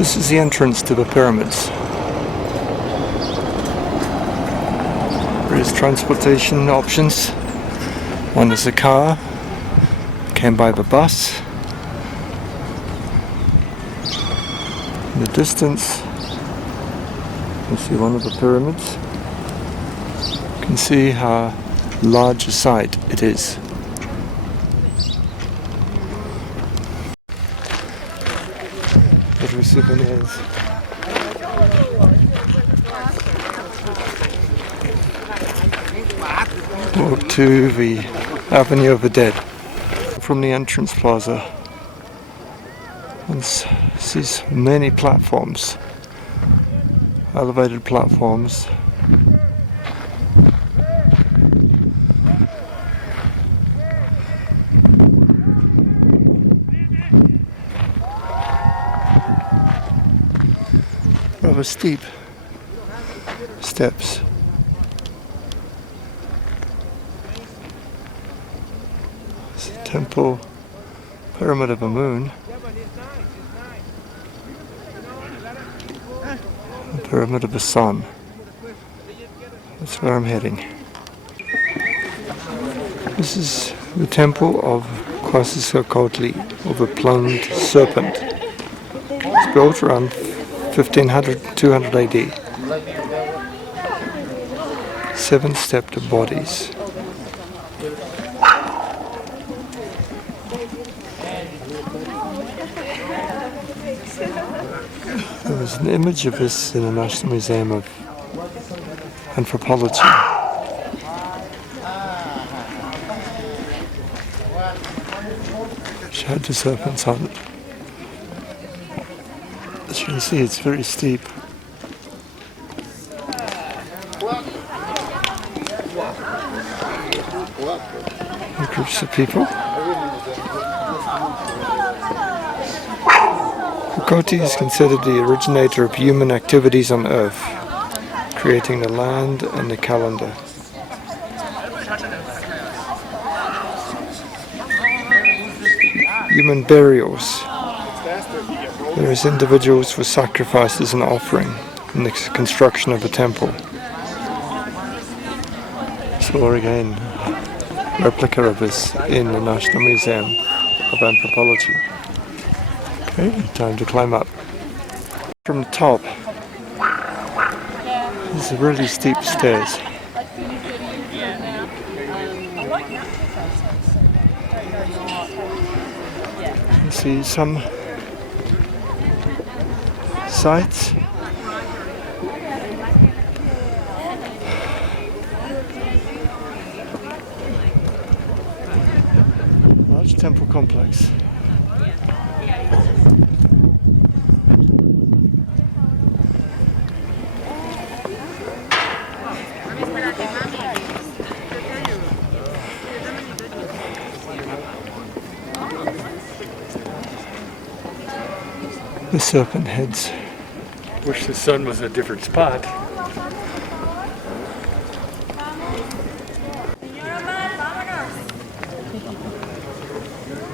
This is the entrance to the pyramids. Various transportation options. One is a car, came by the bus. In the distance, you see one of the pyramids. You can see how large a site it is. Little souvenirs. Or to the Avenue of the Dead. From the entrance plaza, one sees many platforms, elevated platforms. Rather steep steps. Temple, Pyramid of the Moon, the Pyramid of the Sun. That's where I'm heading. This is the temple of Quetzalcoatl, or the plumed serpent. It's built around 1500 200 AD. 7-stepped bodies. There's an image of this in the National Museum of Anthropology. Which had the serpents on it. As you can see, it's very steep. Groups of people. Quetzalcoatl is considered the originator of human activities on Earth, creating the land and the calendar. Human burials. Various individuals were sacrificed as an offering in the construction of the temple. So again, replica of this in the National Museum of Anthropology. Okay, time to climb up. From the top, these are really steep stairs. You can see some sights. Large temple complex. The serpent heads. Wish the sun was a different spot.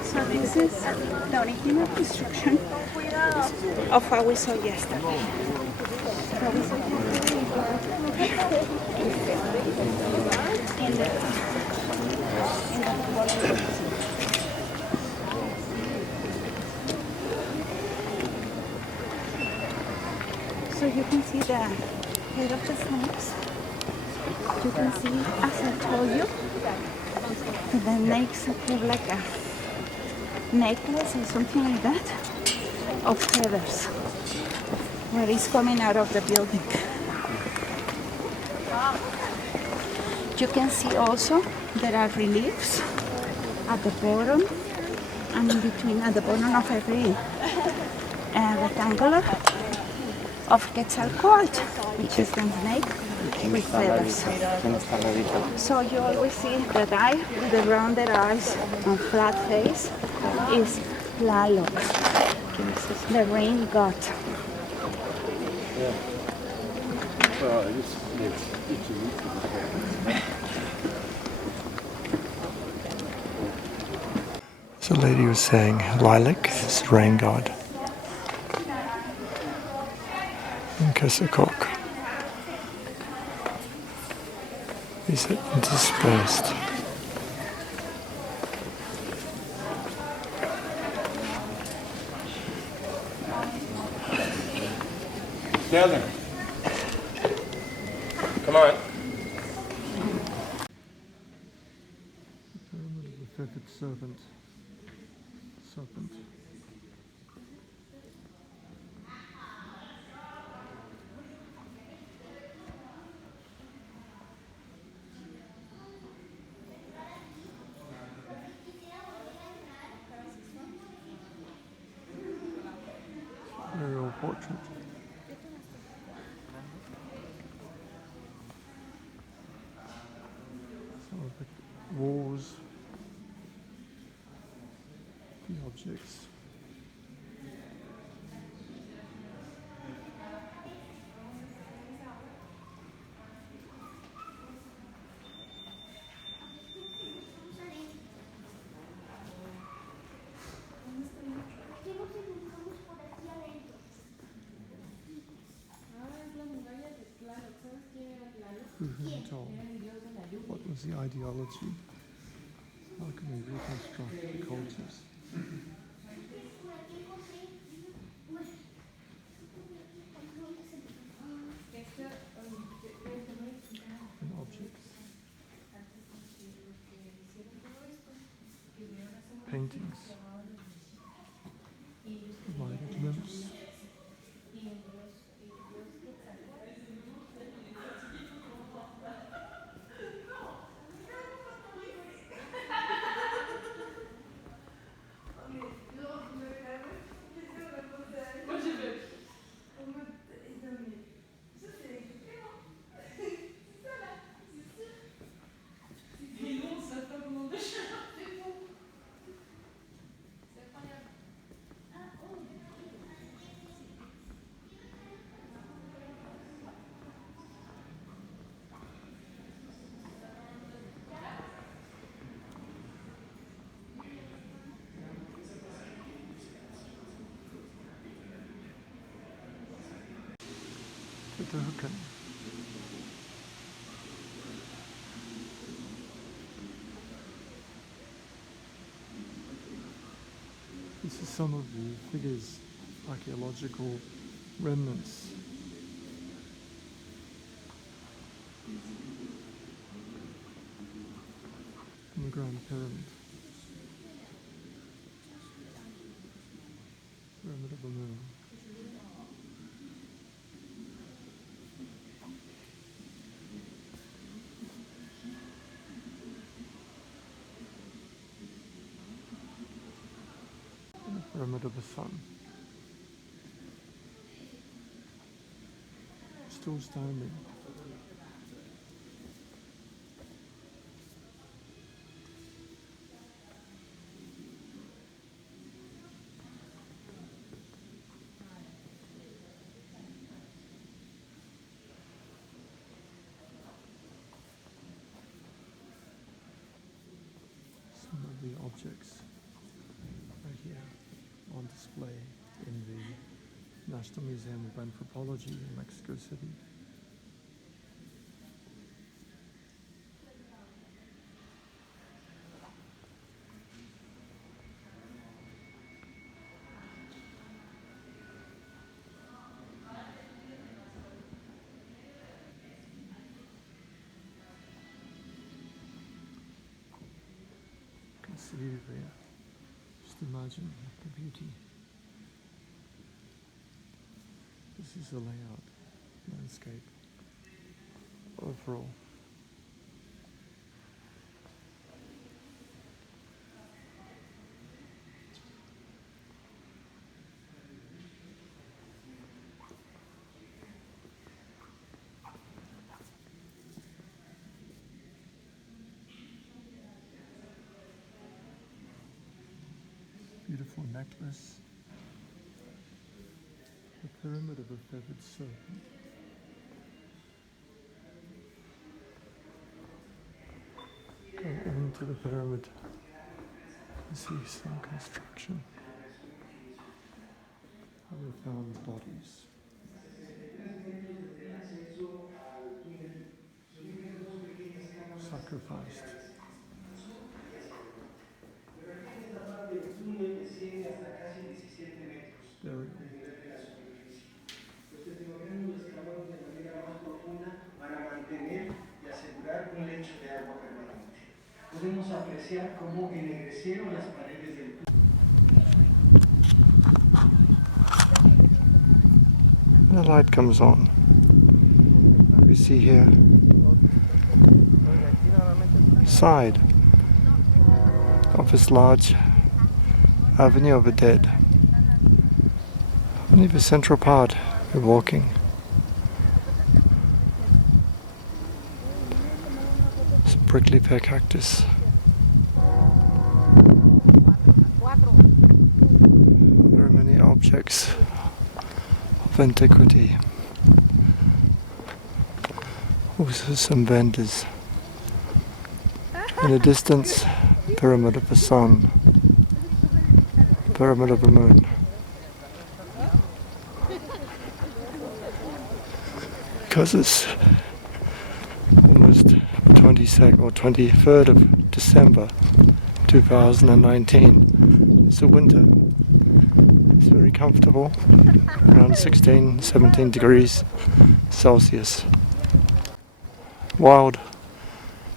So this is the original construction of what we saw yesterday. So you can see the head of the snakes. You can see, as I told you, the snakes have like a necklace or something like that of feathers where it's coming out of the building. You can see also there are reliefs at the bottom and in between at the bottom of every rectangular of Quetzalcoatl, which is the snake with feathers. So you always see the guy with the rounded eyes and flat face is Tlaloc, the rain god. So the lady was saying Lilac is rain god. and Keswick. Is it interspersed? Down there. Come on. Pyramid of the feathered serpent. Aerial portrait. Some of the walls, the objects. Who told? What was the ideology? How can we reconstruct the cultures? And objects. Paintings. Provide a glimpse. Teotihuacan. This is some of the figures, archaeological remnants. From the Grand Pyramid. Pyramid of the Moon. Pyramid of the Sun. Still standing. Some of the objects right here on display in the National Museum of Anthropology in Mexico City. You can see there. Just imagine the beauty. This is the layout, landscape, overall. Beautiful necklace. The pyramid of a feathered serpent. Go into the pyramid to see some construction. How they found bodies. civilized. There we go. Para mantener y asegurar un lecho de agua permanente. Podemos apreciar cómo ennegrecieron las paredes del The light comes on. We see here side of this large avenue of the dead. Only the central part we're walking. Some prickly pear cactus. There are many objects of antiquity. Also some vendors. In the distance, Pyramid of the Sun, Pyramid of the Moon. Because it's almost the 22nd or 23rd of December 2019, it's a winter. It's very comfortable, around 16, 17 degrees Celsius. Wild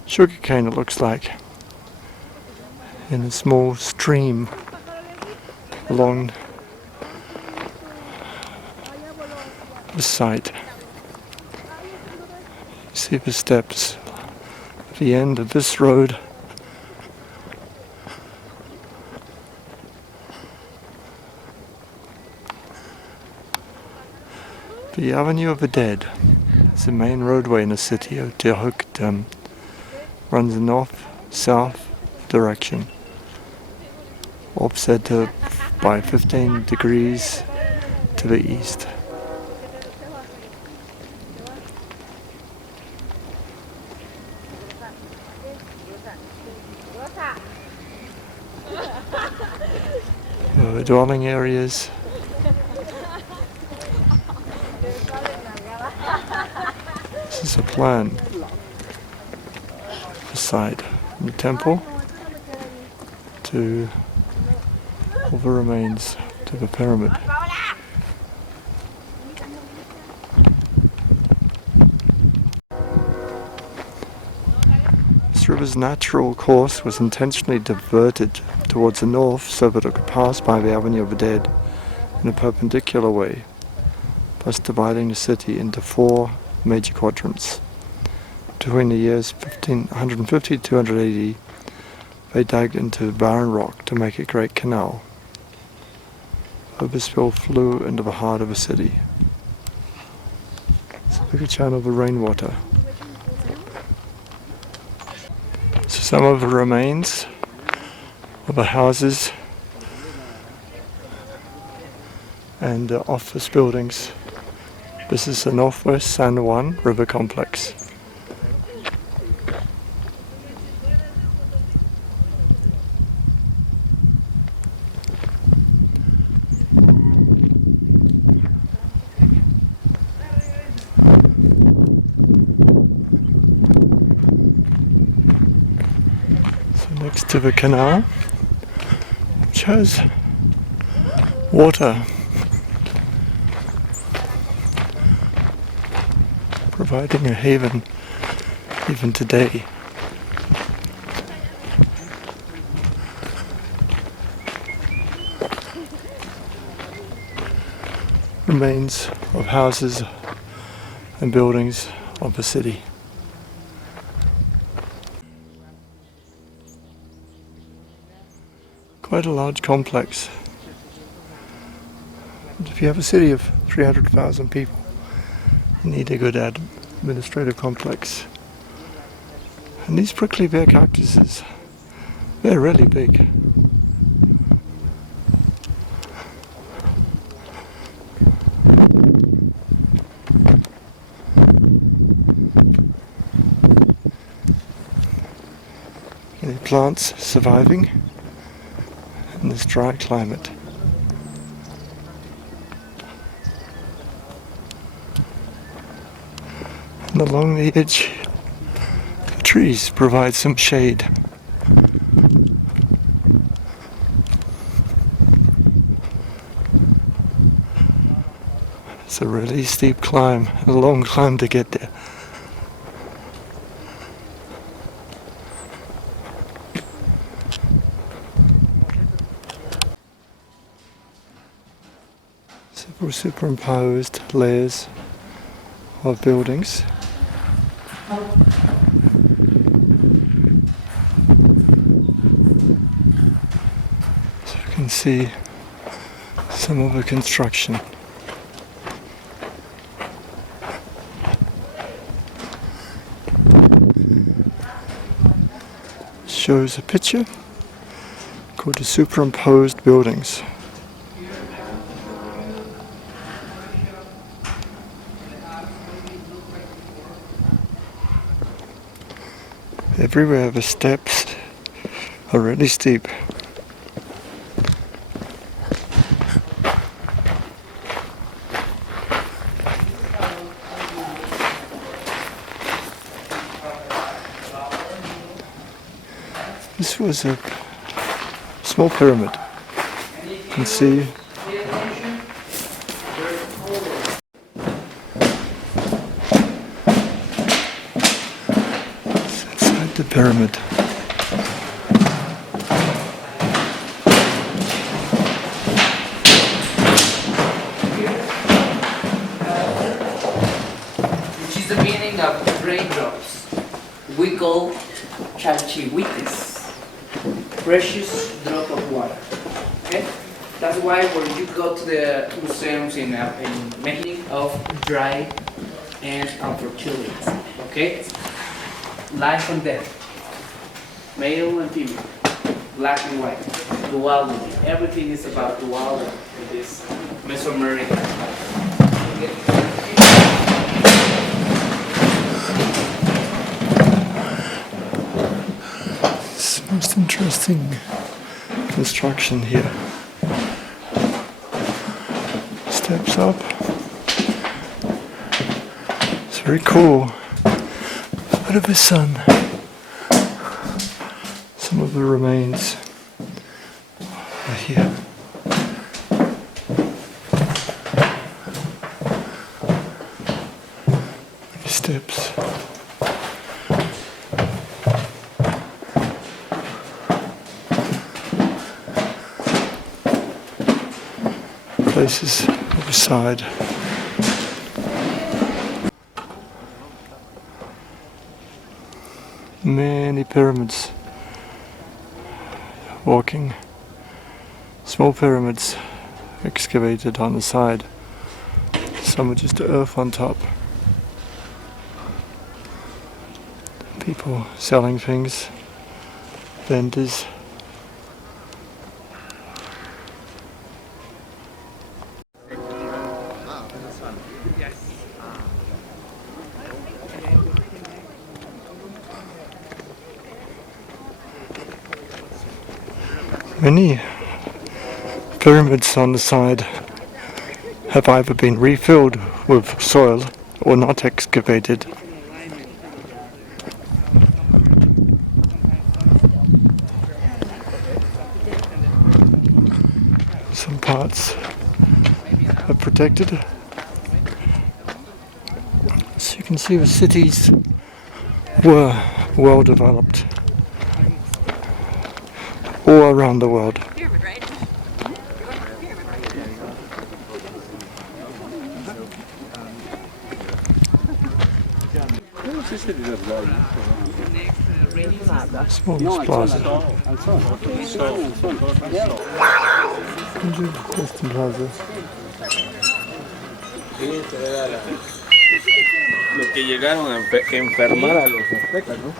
sugarcane, it looks like, in a small stream along the site. You see the steps at the end of this road. The Avenue of the Dead is the main roadway in the city of Te Hokitam. Runs north-south direction, offset by 15 degrees to the east. The dwelling areas. This is a plan. Side from the temple to all the remains to the pyramid. This river's natural course was intentionally diverted towards the north so that it could pass by the Avenue of the Dead in a perpendicular way, thus dividing the city into 4 major quadrants. Between the years 150 to 280, they dug into barren rock to make a great canal. Overspill flew into the heart of the city. So look at channel the rainwater. So some of the remains of the houses and office buildings. This is the Northwest San Juan River Complex. Next to the canal, which has water, providing a haven even today. Remains of houses and buildings of the city. Quite a large complex. And if you have a city of 300,000 people, you need a good administrative complex. And these prickly pear cactuses, they're really big. And the plants surviving in this dry climate. And along the edge, the trees provide some shade. It's a really steep climb, a long climb to get there. Several superimposed layers of buildings. So you can see some of the construction. Shows a picture called the superimposed buildings. Everywhere the steps are really steep. This was a small pyramid. You can see it's inside the pyramid. Which is the meaning of raindrops. We call chalchihuites, precious drop of water. Okay, that's why when you go to the museums in Mexico of dry and unfertility. Okay, life and death, male and female, black and white, duality. Everything is about duality in this Mesoamerican. It's the most interesting construction here. Steps up. It's very cool. Out of the sun. Some of the remains are here. Steps. Places on the side. Many pyramids. Walking. Small pyramids excavated on the side. Some are just earth on top. People selling things. Vendors. Many pyramids on the side have either been refilled with soil or not excavated. Some parts are protected. So you can see the cities were well developed all around the world. Smallest plaza. Western Plaza. Los que llegaron a enfermar a los aztecas, ¿no?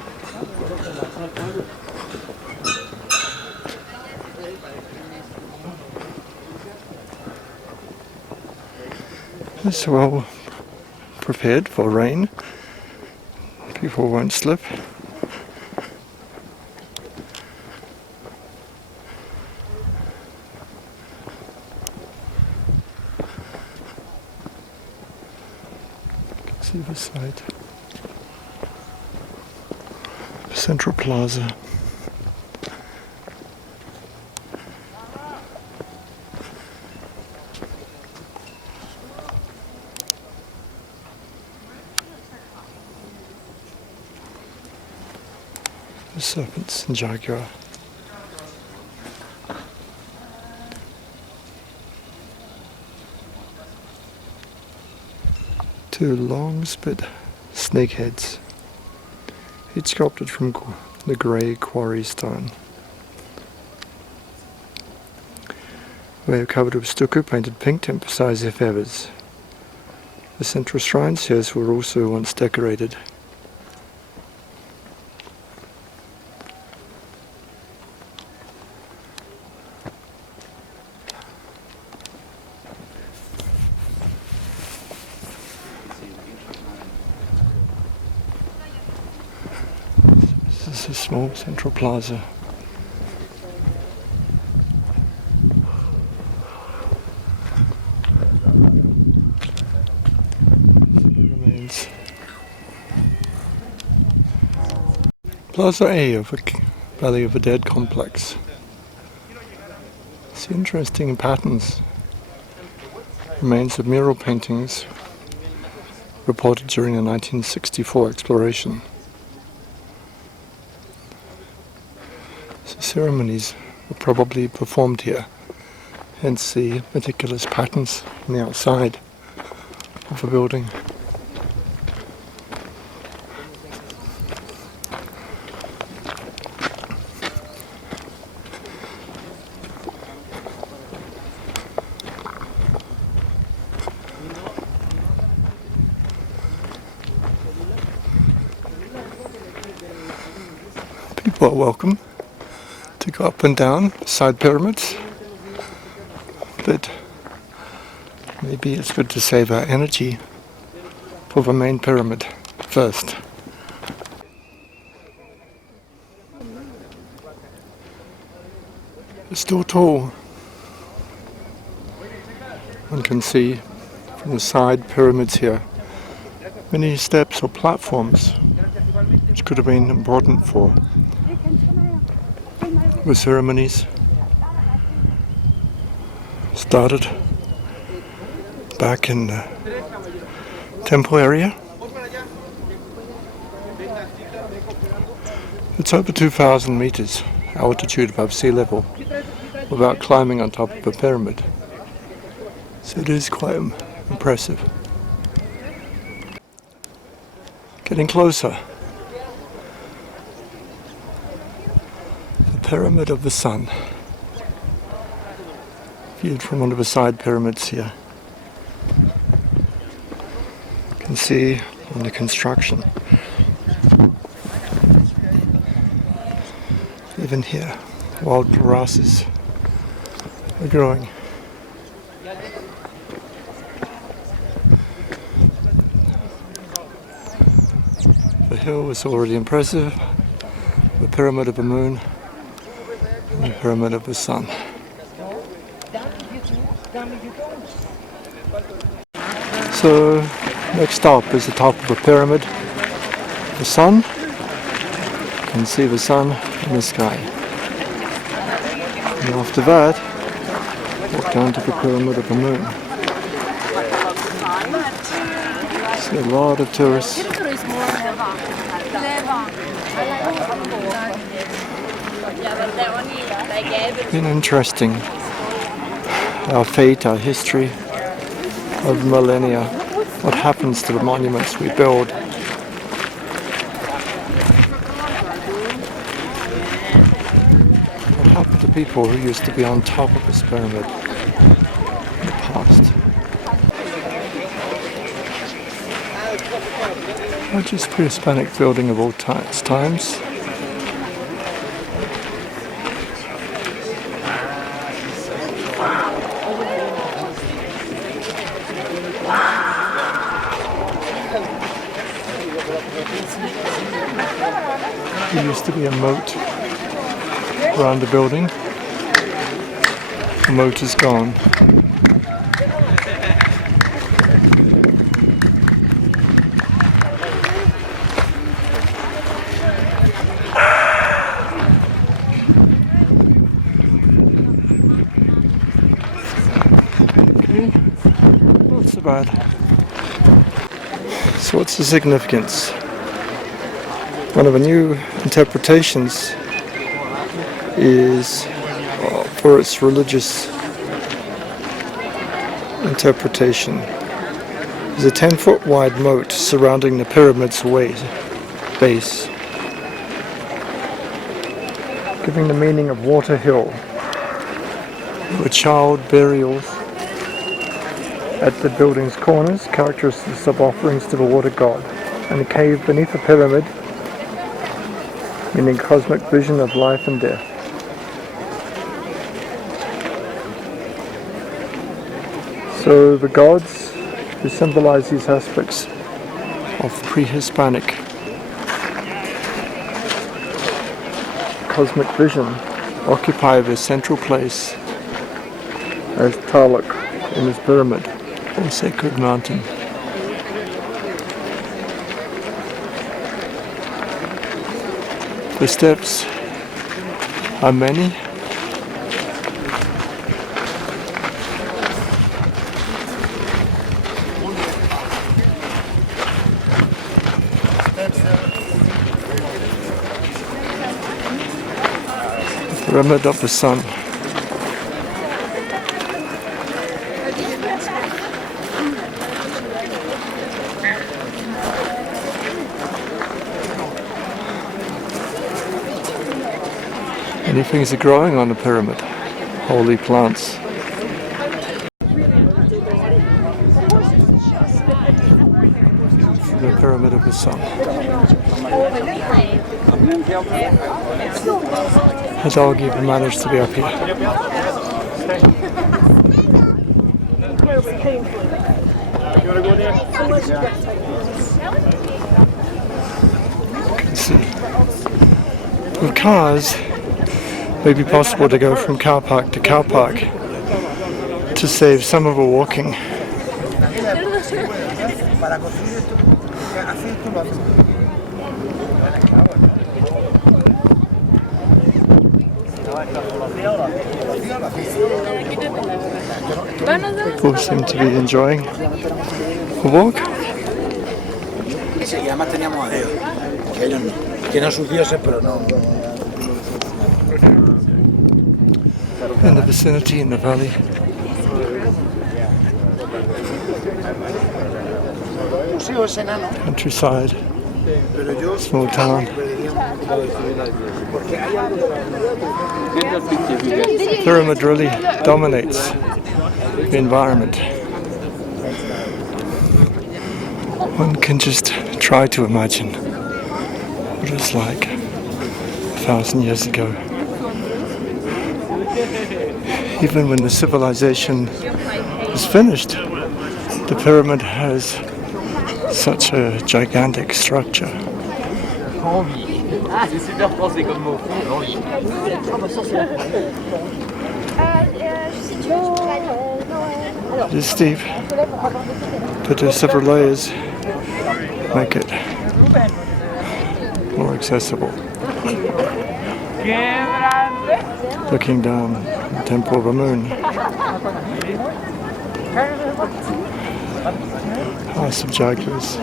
It's well prepared for rain. People won't slip. You can see the site. Central Plaza. The serpents and jaguar. Two long spit snakeheads, each sculpted from the grey quarry stone. They are covered with stucco painted pink to emphasize their feathers. The central shrines here were also once decorated. This is a small central plaza. Remains. Plaza A of the Valley of the Dead complex. It's interesting patterns. Remains of mural paintings reported during the 1964 exploration. Ceremonies were probably performed here, hence the meticulous patterns on the outside of the building. People are welcome to go up and down side pyramids, but maybe it's good to save our energy for the main pyramid first. It's still tall. One can see from the side pyramids here many steps or platforms which could have been important for the ceremonies. Started back in the temple area. It's over 2,000 meters altitude above sea level without climbing on top of a pyramid. So it is quite impressive. Getting closer. Pyramid of the Sun, viewed from one of the side pyramids here. You can see on the construction. Even here, wild grasses are growing. The hill was already impressive. The Pyramid of the Moon. The Pyramid of the Sun. So, next stop is the top of the pyramid, the sun. You can see the sun in the sky. And after that, walk down to the Pyramid of the Moon. See a lot of tourists. Been interesting. Our fate, our history of millennia. What happens to the monuments we build? What happened to people who used to be on top of this pyramid in the past? Largest pre-Hispanic building of all times. There used to be a moat around the building. The moat is gone. Not so bad. So what's the significance? One of the new interpretations is for its religious interpretation is a 10-foot wide moat surrounding the pyramid's base, giving the meaning of Water Hill, where child burials at the building's corners, characteristics of offerings to the water god, and a cave beneath the pyramid, meaning cosmic vision of life and death. So the gods who symbolize these aspects of pre-Hispanic cosmic vision occupy the central place as Tlaloc in his pyramid, or sacred mountain. The steps are many. Pyramid of the Sun. Many things are growing on the pyramid. Holy plants. The Pyramid of the Sun. A dog even managed to be up here. Let's see. With cars, it may be possible to go from car park to car park to save some of the walking. People seem to be enjoying the walk. Sí, y además teníamos a Dios, que ellos no, que no sus dioses, pero no. In the vicinity, in the valley. Museo es enano, Countryside, pero yo small town. The pyramid really dominates the environment. One can just try to imagine what it was like 1,000 years ago. Even when the civilization is finished, the pyramid has such a gigantic structure. C'est super français comme mot. It is steep, but there's several layers make it more accessible. Looking down the Temple of the Moon. House of Jaguars.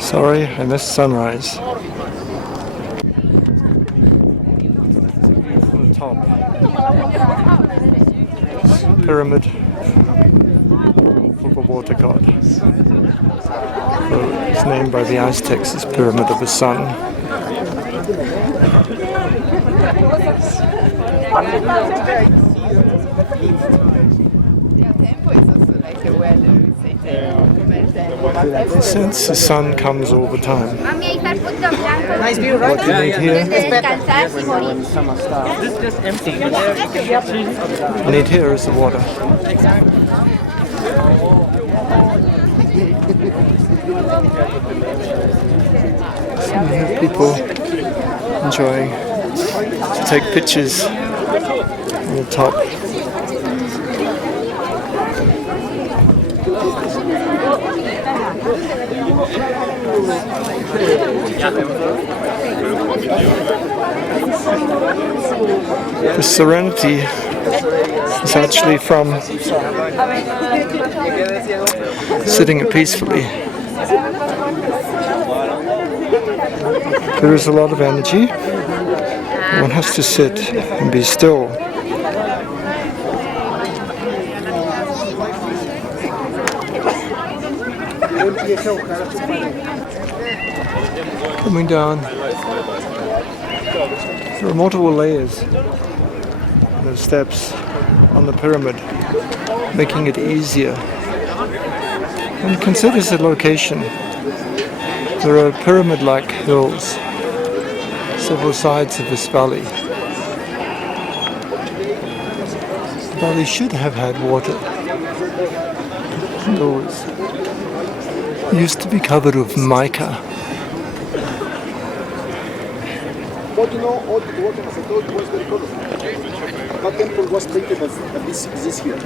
Sorry, I missed sunrise. From the top. Pyramid of the water god. So it's named by the Aztecs as Pyramid of the Sun. Since the sun comes all the time, Nice view, right? what you need here, you need here is the water. So you have people enjoying to take pictures on the top. The serenity is actually from sitting peacefully. There is a lot of energy. One has to sit and be still. Coming down, there are multiple layers of steps on the pyramid, making it easier. And consider the location. There are pyramid-like hills, several sides of this valley. The valley should have had water. Indoors. It used to be covered with mica. But you know, all the water, as I told you, was very colorful. That temple was painted as this here.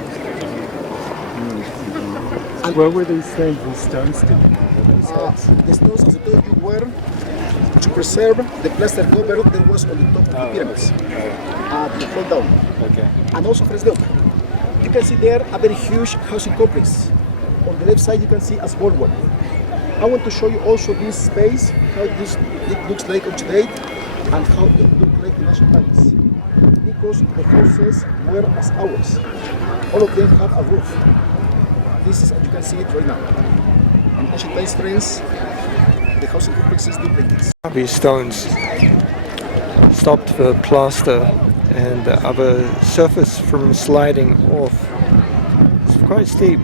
And where were these things, these stones? The stones, as I told you, were to preserve the plaster cover that was on the top of the pyramids. To fall down. Okay. And also, first look, you can see there a very huge housing complex. On the left side, you can see a small one. I want to show you also this space, how it looks like on today, and how it looked like in ancient times. Because the houses were as ours. All of them have a roof. This is, you can see it right now. In ancient times, friends, the housing complexes look like this. These stones stopped the plaster and the other surface from sliding off. It's quite steep.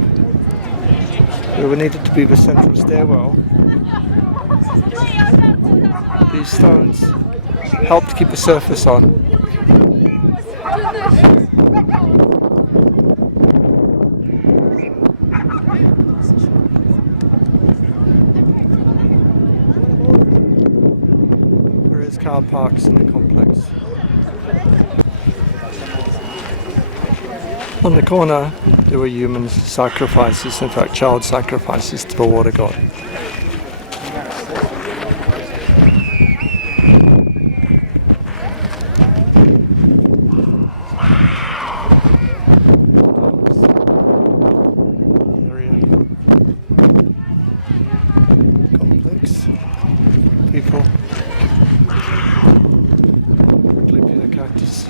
There needed to be the central stairwell. These stones helped keep the surface on. There is car parks in the complex. On the corner, there were human sacrifices, in fact child sacrifices to the water god. Complex. People. Clipping the cactus.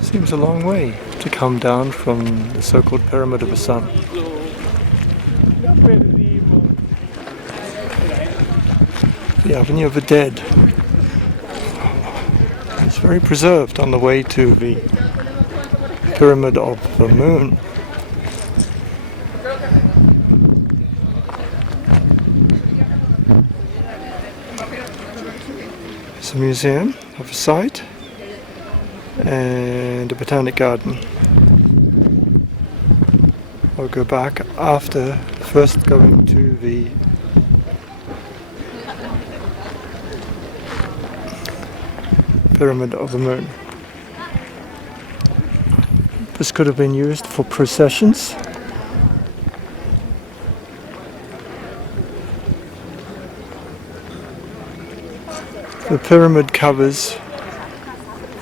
Seems a long way to come down from the so-called Pyramid of the Sun. The Avenue of the Dead. It's very preserved on the way to the Pyramid of the Moon. It's a museum of a site and a botanic garden. I'll go back after first going to the Pyramid of the Moon. This could have been used for processions. The pyramid covers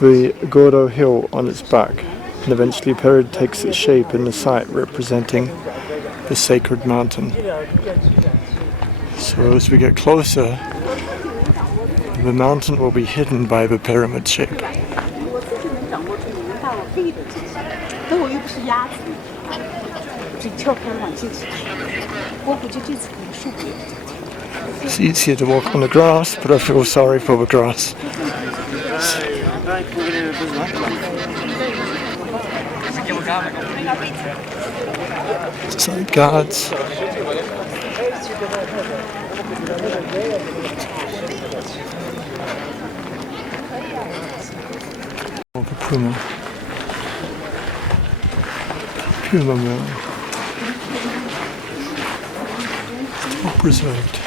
the Gordo Hill on its back, and eventually the pyramid takes its shape in the site representing the sacred mountain. So as we get closer, the mountain will be hidden by the pyramid shape. It's easier to walk on the grass, but I feel sorry for the grass. Side guards. Oh, the puma. Puma mill. All preserved.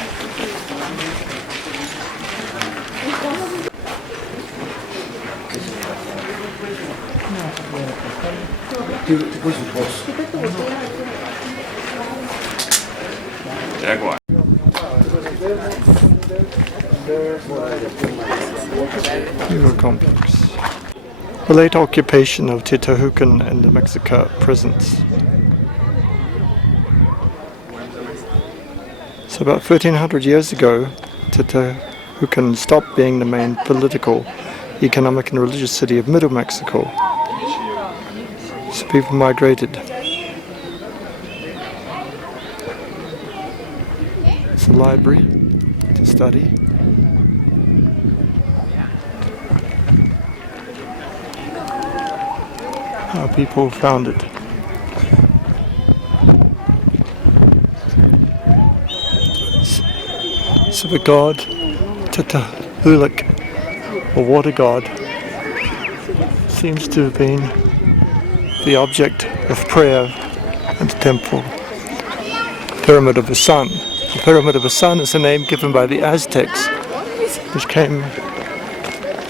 Jaguar. Euro complex. The late occupation of Teotihuacan and the Mexica prisons. So about 1300 years ago, Teotihuacan stopped being the main political, economic and religious city of Middle Mexico. So people migrated. It's a library to study. How people found it. So the god Teotihuac, or water god, seems to have been the object of prayer and the temple. Pyramid of the Sun. The Pyramid of the Sun is a name given by the Aztecs, which came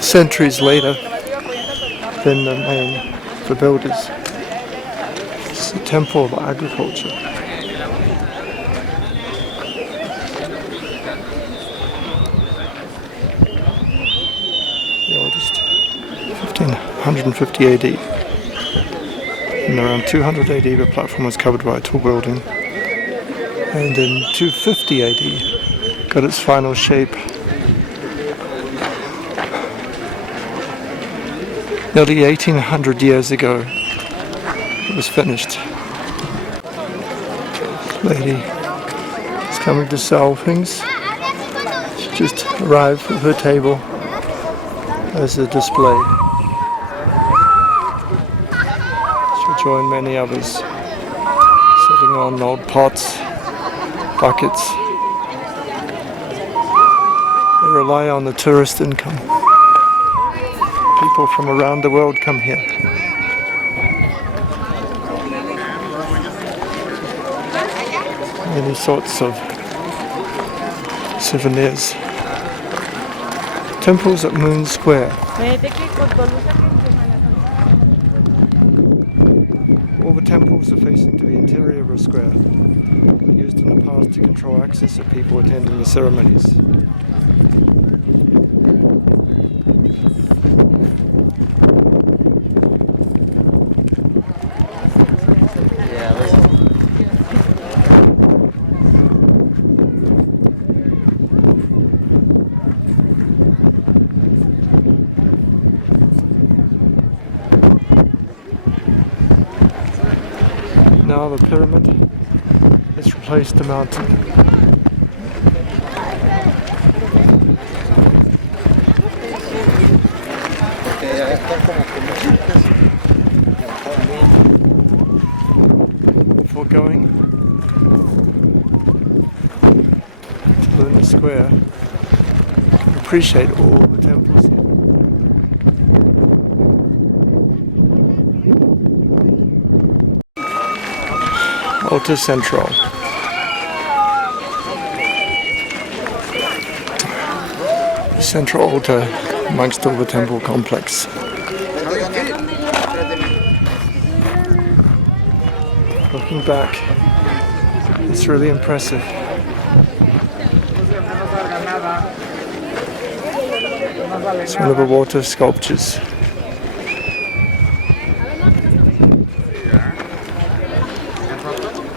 centuries later than the name for builders. It's a temple of agriculture. The oldest, 1550 AD. In around 200 AD, the platform was covered by a tall building, and in 250 AD, got its final shape. Nearly 1800 years ago, it was finished. Lady is coming to sell things. She just arrived with her table as a display. She'll join many others, sitting on old pots, buckets. They rely on the tourist income. People from around the world come here. Many sorts of souvenirs. Temples at Moon Square. All the temples are facing to the interior of the square. They used in the past to control access of people attending the ceremonies. Now the pyramid has replaced the mountain. Before going to Luna Square, you can appreciate all the temples here. Altar Central. The central altar amongst all the temple complex. Looking back, it's really impressive. It's one of the water sculptures.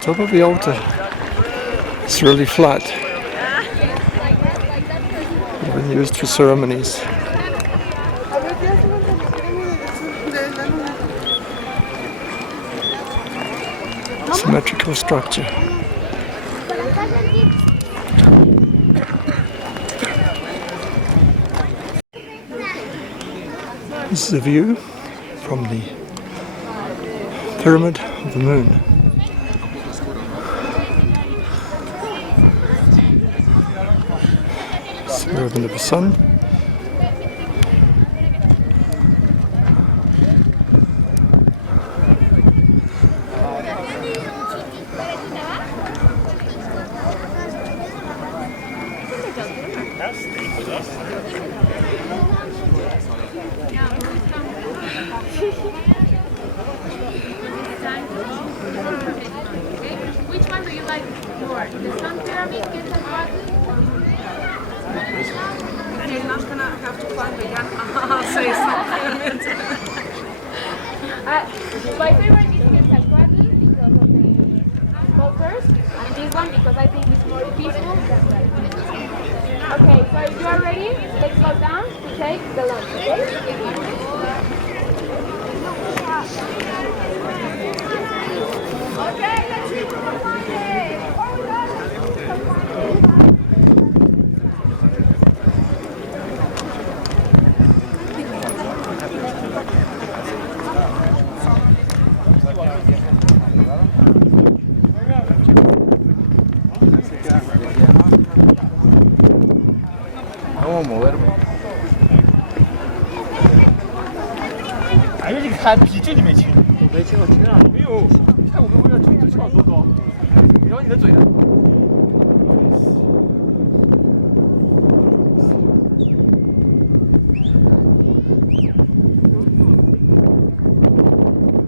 Top of the altar, it's really flat. It's been used for ceremonies. Symmetrical structure. This is a view from the Pyramid of the Moon. Pyramid of the Sun. like more the Sun Pyramid, Quetzalcoatl. You're not gonna have to climb again. I'll say something. My favorite is Quetzalcoatl because of the sculptures, and this one because I think it's more peaceful than like. Okay, so if you are ready, let's go down to take the lunch, okay? Okay, let's see what we're finding. Before we go, let's see some findings. Vamos a moverme. 哎呀，这个看皮这你没亲？我没亲，我亲啊！哎呦，你看我跟我这翘多高，然后你的嘴呢？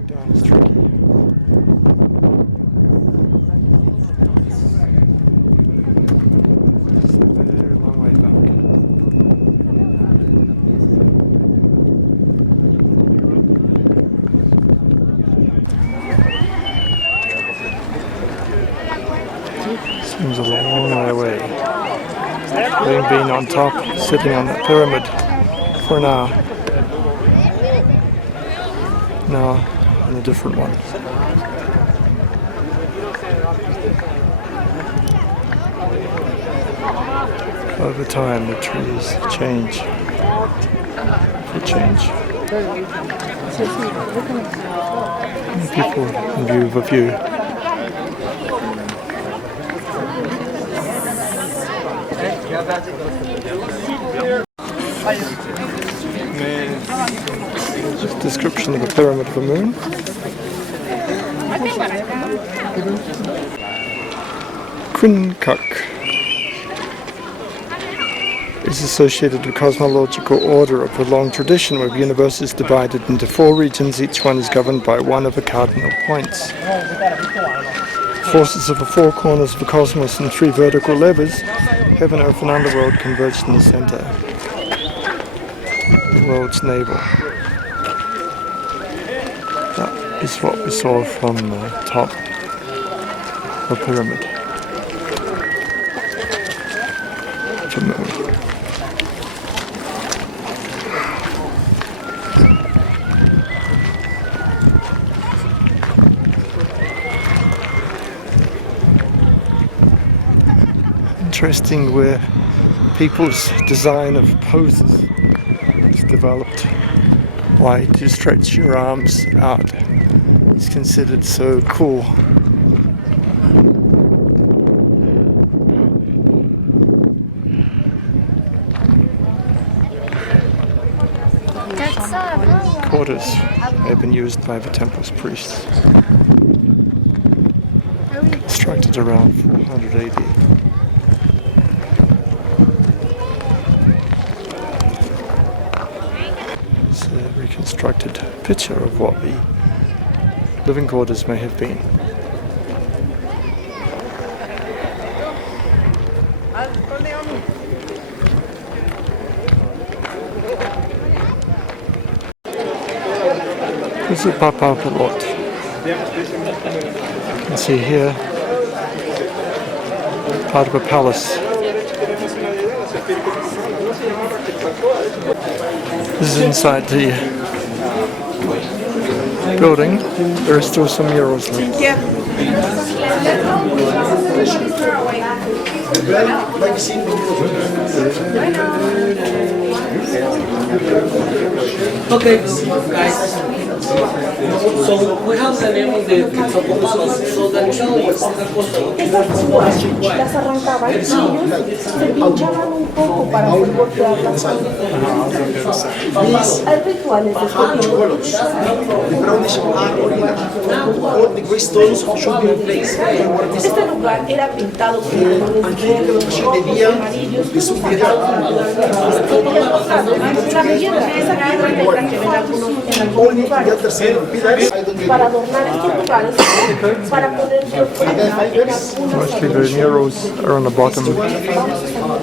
Down is tricky. It's a very long way back. Seems a long way away. Having been on top, sitting on that pyramid for an hour. Now on a different one. Over time the trees change. They change. And people in view of a view. Description of the Pyramid of the Moon. Quincunx is associated with cosmological order of a long tradition where the universe is divided into 4 regions, each one is governed by one of the cardinal points. Forces of the 4 corners of the cosmos and 3 vertical levers, heaven, earth and underworld, converged in the center. The world's navel. That is what we saw from the top of the pyramid. The moon. Interesting where people's design of poses is developed. Why to stretch your arms out is considered so cool. Quarters have been used by the temple's priests. Constructed around 400 AD. It's a reconstructed picture of what the living quarters may have been. This is Papa Pilot. You can see here part of a palace. This is inside the building. There are still some murals left. Okay, guys. So we have the name of the Quetzalcoatl. So the actually Las arrancaban y ellos se pinchaban un poco para hacer voltear las Hay rituales de colors. The brownish iron, all the gray stones should be replaced. Este lugar era pintado con colores amarillos, la belleza de esa piedra negra que ven en algunos lugares the same pillars. Para adornar estos lugares, para poner su Mostly the murals are on the bottom.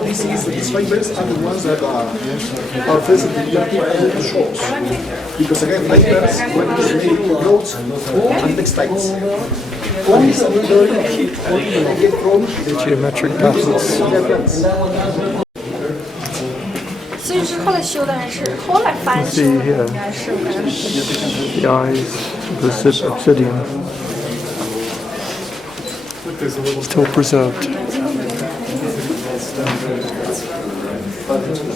These fibers are the ones that are facing the shores. Because again, fibers when it is made of clothes and textiles. Only some very heat get from Geometric patterns. 所以是后来修的还是后来翻修 See 的？ here 应该是。 the eyes of the obsidian. Still preserved.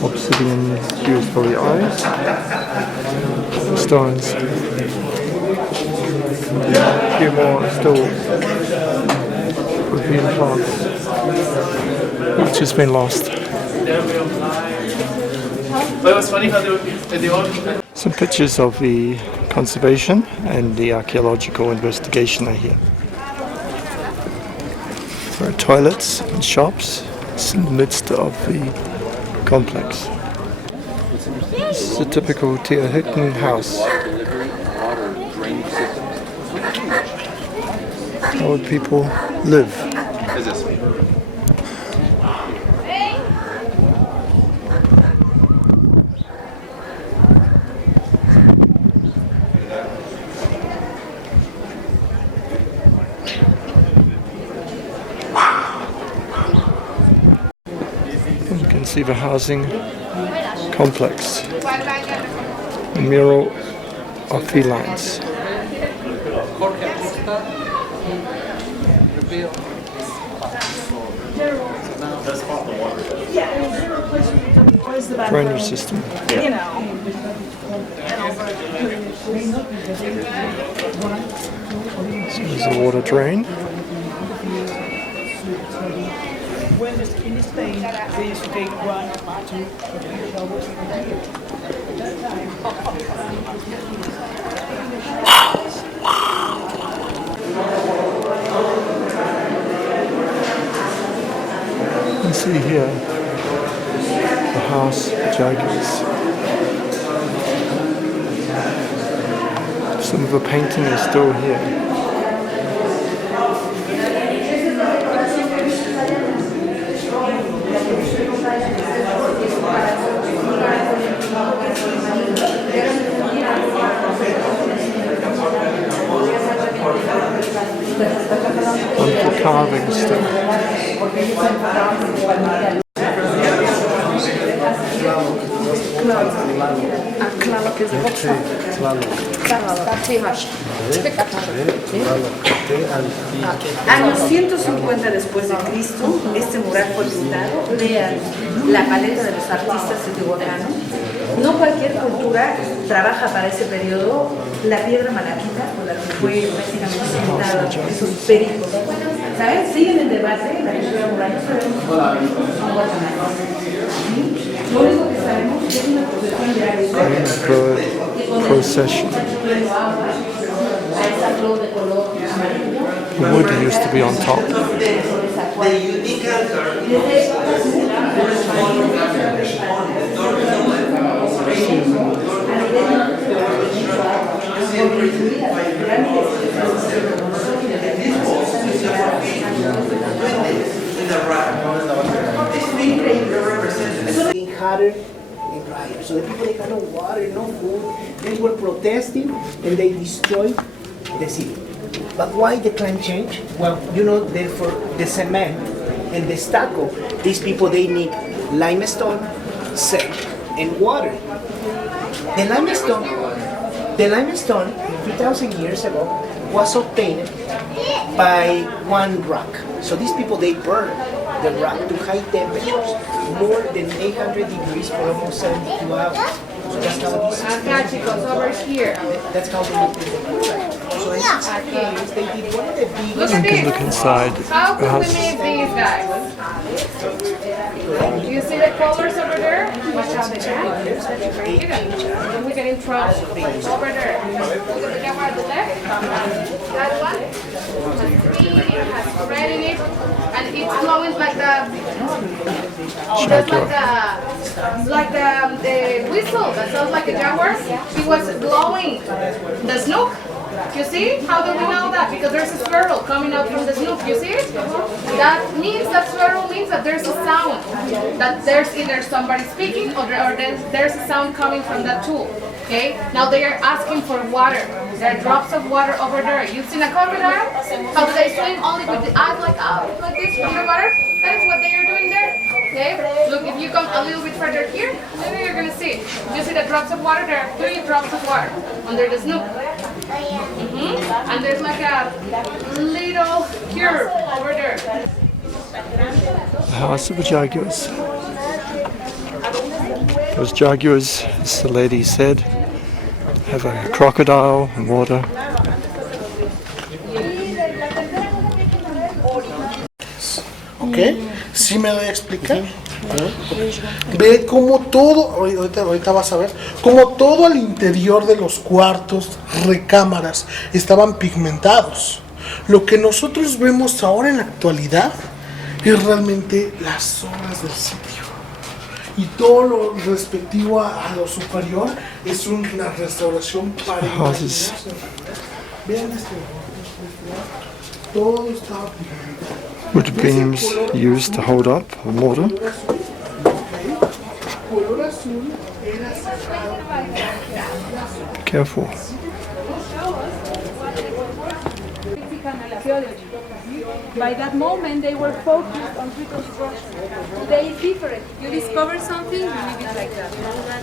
Obsidian used for the eyes. Stones. A few more still reveal parts, which has been lost. But it was funny how they all. Some pictures of the conservation and the archaeological investigation are here. There are toilets and shops. It's in the midst of the complex. This is a typical Teotihuacan house. How would people live? You can see the housing complex. A mural of felines. Drainage system. You know. So there's a water drain. When in Spain, they used to take 1, 2, You can see here the house of Jaguars. Some of the painting is still here. Wonderful carving still. Años 150 después de Cristo, este mural fue pintado. Vean la paleta de los artistas teotihuacanos. No cualquier cultura trabaja para ese periodo la piedra malaquita, con la que fue prácticamente pintada esos pericos. ¿Saben? Siguen el debate, la cultura mural, no sabemos son guatemaltecos. Lo único que sabemos es que es una procesión de aves. Procession. The wood used to be on top. being hotter and drier. So the people, they had no water, no food. They were protesting and they destroyed the city. But why the climate change? Well, you know, for the cement and the stucco, these people, they need limestone, sand, and water. The limestone 3,000 years ago was obtained by one rock. So these people, they burn the rock to high temperatures, more than 800 degrees for almost 72 hours. So that's how this Chicos, over here. That's how they look in the contract. So in 60 years, they did one of the biggest. You can look inside How the could house. we make these guys? Do you see the colors over there? We can introduce over there. Look at the one on the left. That one has green, it has red in it, and it's glowing like the. Just like the like the whistle that sounds like a jaguar, he was blowing the snook. You see? How do we know that? Because there's a swirl coming out from the snook. You see it? That swirl means that there's a sound. That there's either somebody speaking or there's a sound coming from that tool. Okay? Now they are asking for water. There are drops of water over there. You've seen a crocodile? How do they swim? Only with the eyes like this from the water? That is what they are doing there. Okay? Look, if you come a little bit further here, then you're going to see. You see the drops of water? There are 3 drops of water under the snook. And there's like a little curve over there. The house of the jaguars. Those jaguars, as the lady said, have a crocodile and water. ¿Ok? ¿Sí me doy a explicar? Ve como todo, ahorita vas a ver, como todo al interior de los cuartos, recámaras, estaban pigmentados. Lo que nosotros vemos ahora en la actualidad es realmente las zonas del sitio. Y todo lo respectivo a lo superior es una restauración para houses. Vean todo estaba pigmentado. Wood beams used to hold up water. Careful. By that moment, they were focused on reconstruction. Today is different. You discover something, you leave it like that.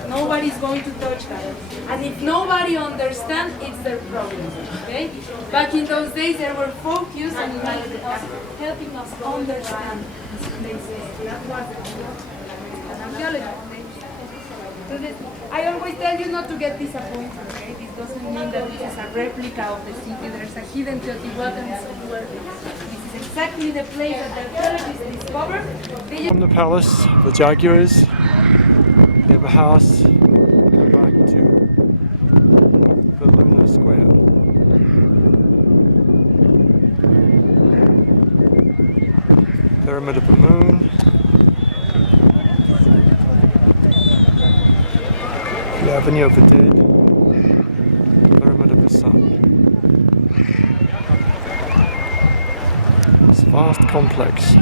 Nobody's going to touch that. And if nobody understands, it's their problem. Okay? Back in those days, they were focused on helping us understand these places. That was archaeology. I always tell you not to get disappointed. Okay? This doesn't mean that this is a replica of the city. There's a hidden Teotihuacan somewhere. Exactly the place that the archaeologists discovered. From the palace, the jaguars, they have a house, go back to the lunar square. Pyramid of the moon. The Avenue of the Dead. Pyramid of the Sun. It's a vast complex.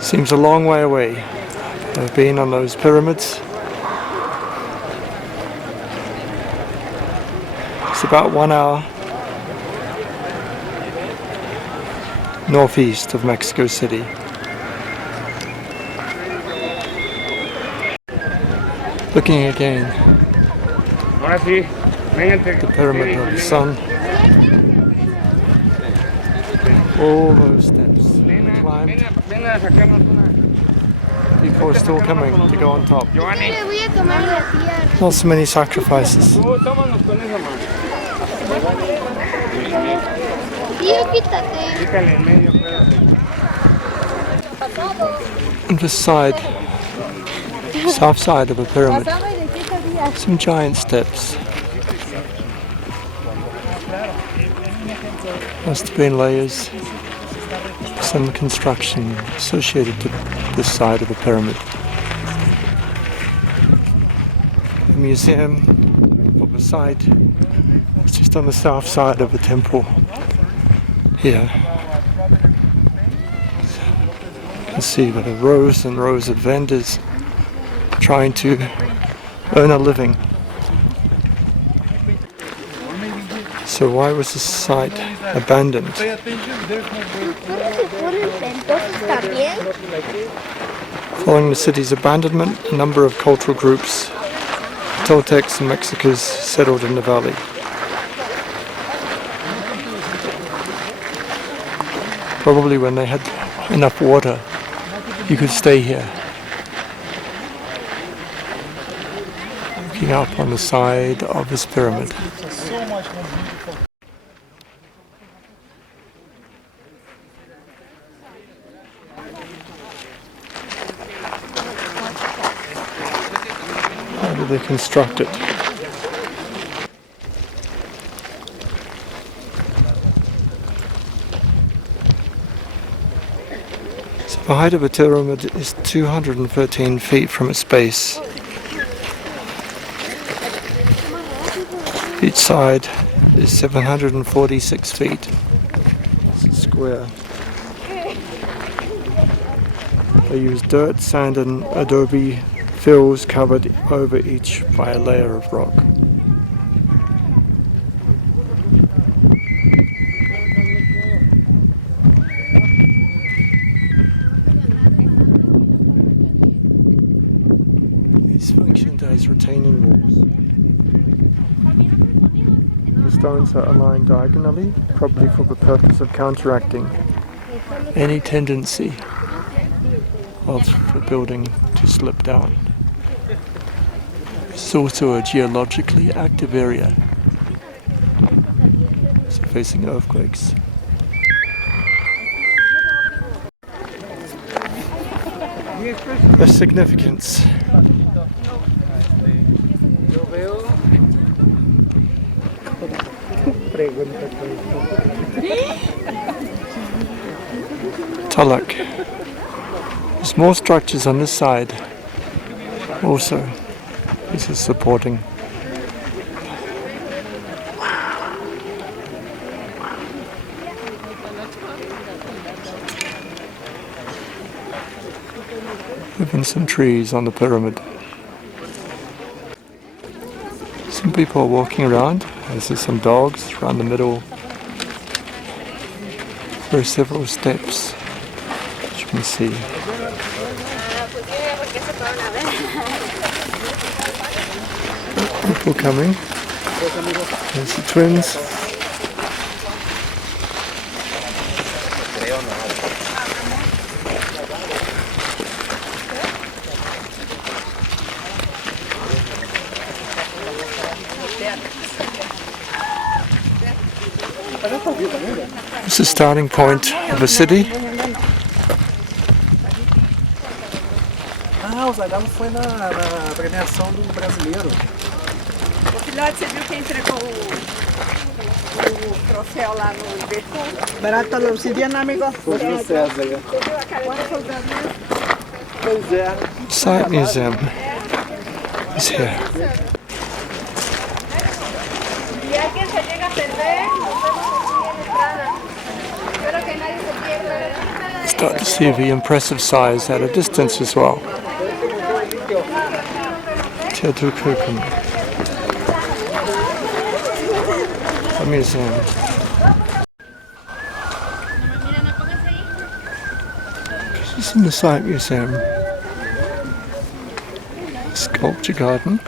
Seems a long way away. I've been on those pyramids. It's about 1 hour northeast of Mexico City. Looking again, the Pyramid of the Sun. All those steps climbed. People are still coming to go on top. Not so many sacrifices. On the side, south side of a pyramid, some giant steps. Must have been layers, some construction associated to this side of the pyramid. The museum of the site is just on the south side of the temple here. You can see there are rows and rows of vendors trying to earn a living. So why was this site abandoned? Following the city's abandonment, a number of cultural groups, Toltecs and Mexicans, settled in the valley. Probably when they had enough water, you could stay here. Looking up on the side of this pyramid. after they're constructed. So the height of a pyramid is 213 feet from its base. Each side is 746 feet. It's square. They use dirt, sand and adobe fills covered over each by a layer of rock. These functioned as retaining walls. The stones are aligned diagonally, probably for the purpose of counteracting any tendency of the building to slip down. It's also a geologically active area, so facing earthquakes. The significance. Tulloch. There's more structures on this side. Also, this is supporting. Even some trees on the pyramid. Some people are walking around. There's some dogs around the middle. There are several steps, as you can see. People coming. There's the twins. It's the starting point of a city. Ah, o Zagallo foi na premiação do brasileiro. O filhote, você viu quem entregou o troféu lá no Iberton? Barato da obsidiana, amigo? Foi o César aí. Pois é. Site Museum is here. Y alguien se llega a perder, nos vemos aquí en entrada. Espero que nadie se pierda. Start to see the impressive size at a distance as well. Teotihuacan, a museum. This is in the Site Museum. Sculpture garden.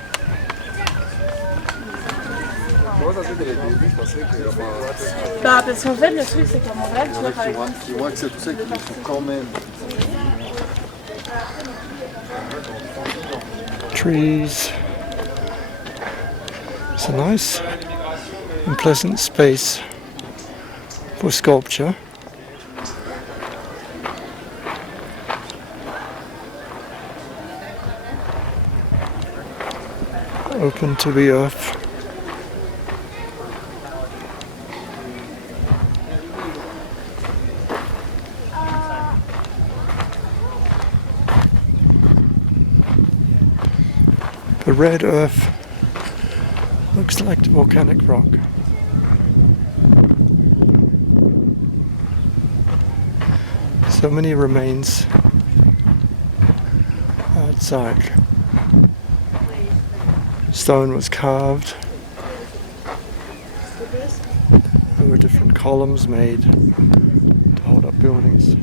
Bah, parce qu'en fait, le truc, c'est qu'à Montréal, tu vois, par exemple. Tu vois que c'est tout ça qu'il faut quand même. Trees. It's a nice and pleasant space for sculpture. Open to the earth. The red earth looks like volcanic rock. So many remains outside. Stone was carved. There were different columns made to hold up buildings.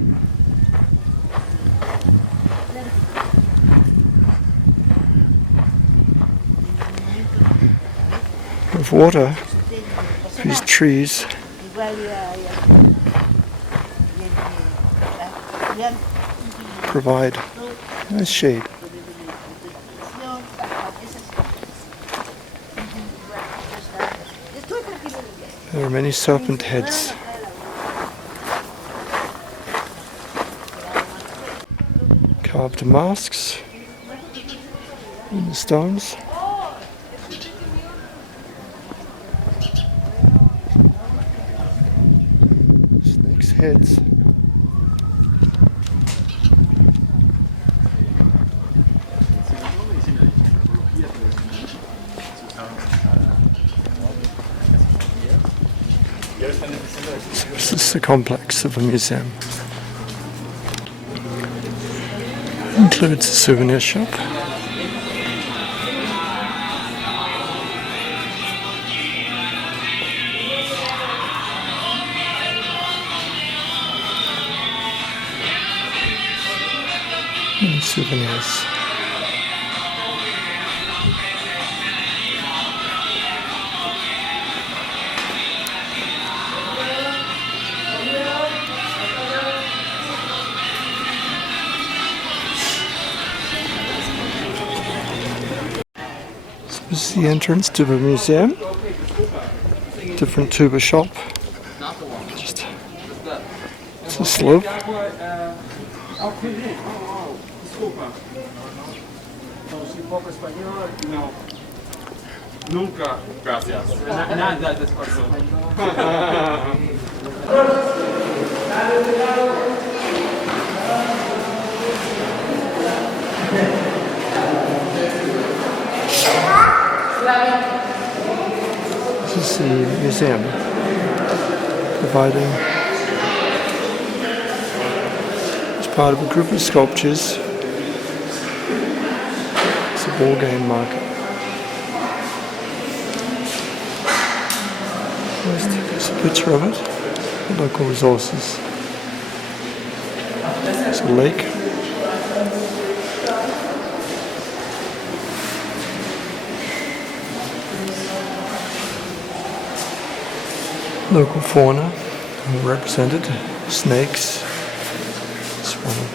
With water, these trees provide nice shade. There are many serpent heads. Carved masks in the stones. heads. This is the complex of a museum. Includes a souvenir shop. And souvenirs. This is the entrance to the museum. Different tuba shop. Just it's a slope. Nunca. Gracias. Nada de español. This is the museum providing as part of a group of sculptures. It's a ball game market. There's a picture of it. The local resources. It's a lake. Local fauna represented. Snakes. It's one of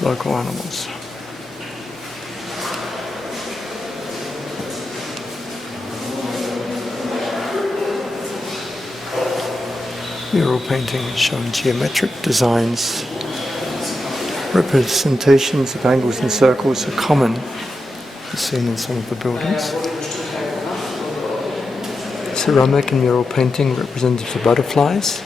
the local animals. Mural painting showing geometric designs. Representations of angles and circles are common, as seen in some of the buildings. Ceramic and mural painting representative of butterflies.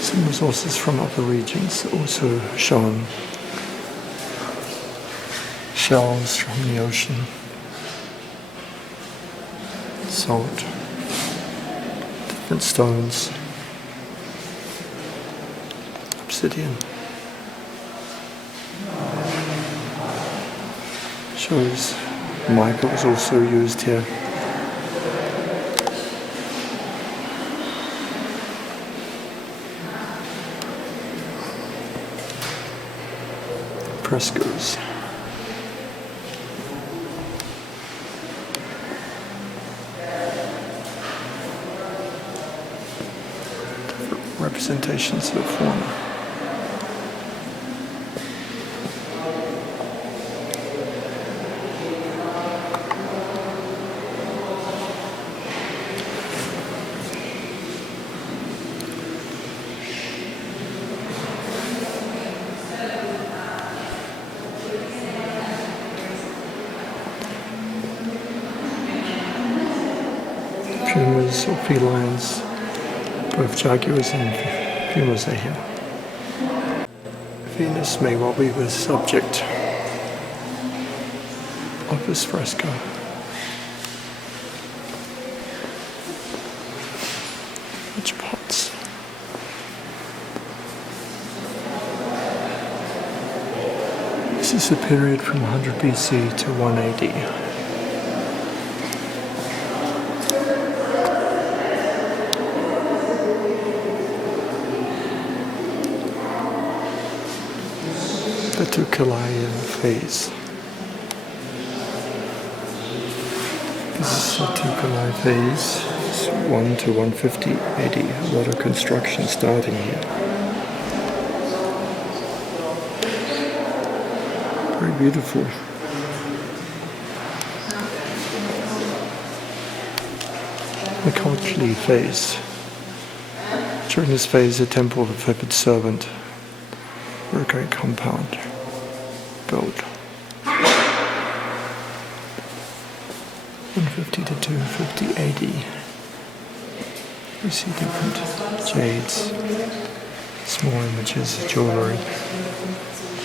Some resources from other regions also shown. Shells from the ocean. Salt. Different stones, obsidian, shows mica was also used here. Frescoes. Representations of fauna. Pumas or felines, both jaguars and pumas are here. Venus may well be the subject of this fresco. Which pots? This is the period from 100 BC to 180. The Tucalayan phase. This is the Tucalay phase. It's 1 to 150 AD. A lot of construction starting here. Very beautiful. The Culturally phase, During this phase, the temple of the Vipid servant were a great compound built. 150 to 250 AD. We see different jades, small images, jewellery,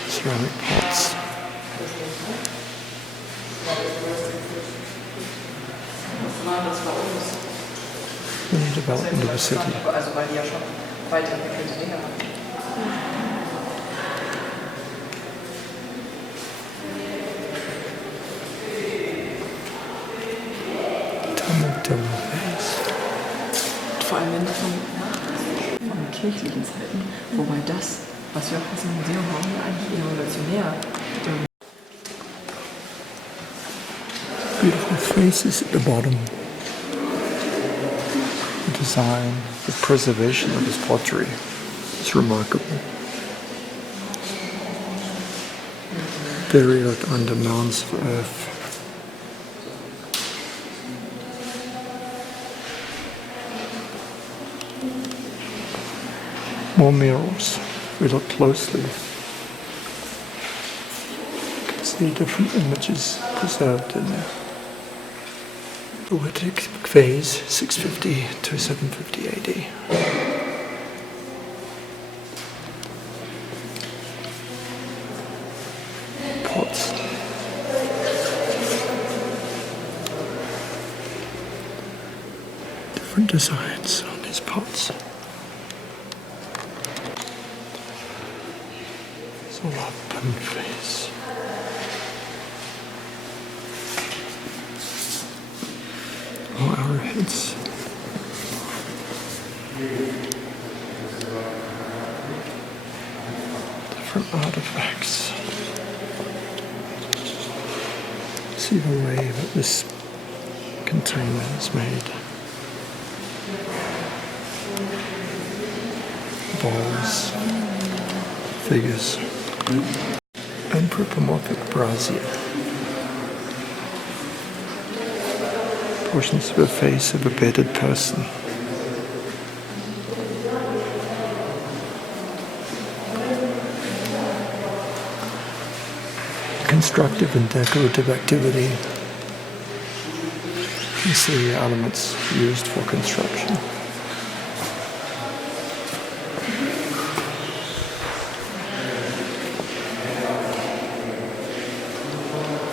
ceramic pots. New development of the city. Also weil die ja schon weiterentwickelte Dinge haben. Vor allem wenn von kirchlichen Zeiten, wobei das, was wir auch im Museum haben, eigentlich evolutionär. Beautiful faces at the bottom. The design, the preservation of this pottery is remarkable. Buried under mounds of earth. More murals. If we look closely, you can see different images preserved in there. The Wittig phase, 650 to 750 AD. Pots. Different designs on these pots. It's all up and face. All arrowheads. Different artifacts. See the way that this container is made. Balls, figures, anthropomorphic brazier. Portions of the face of a bearded person. Constructive and decorative activity. You see elements used for construction.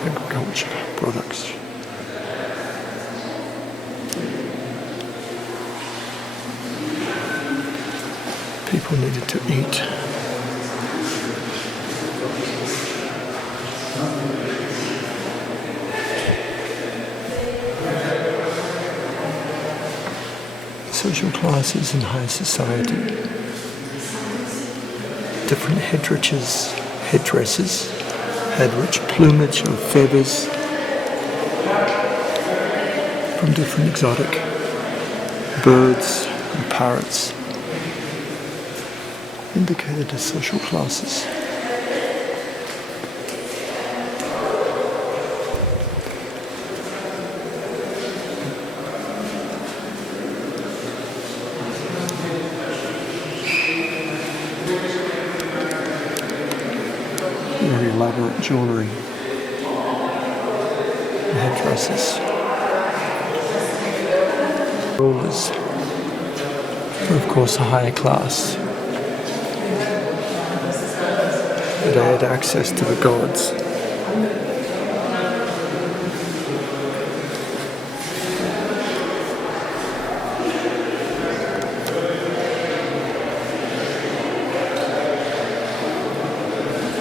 Agriculture products. People needed to eat. Social classes in high society. Different headdresses had rich plumage of feathers from different exotic birds and parrots. Indicated as social classes. Very elaborate jewellery, headdresses, rulers, of course a higher class. They had access to the gods.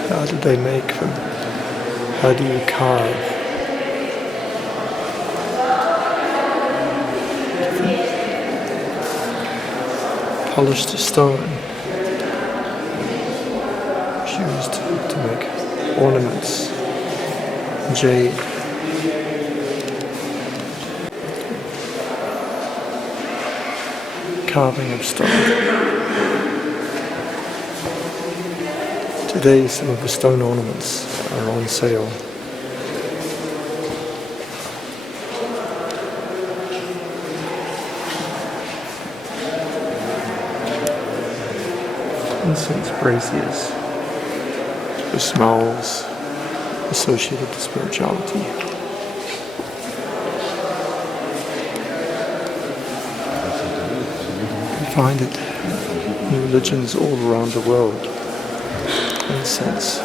How do they make them? How do you carve? Polished stone. Used to make ornaments, jade, carving of stone. Today some of the stone ornaments are on sale. incense braziers, the smells associated with spirituality. You find it in religions all around the world. Incense.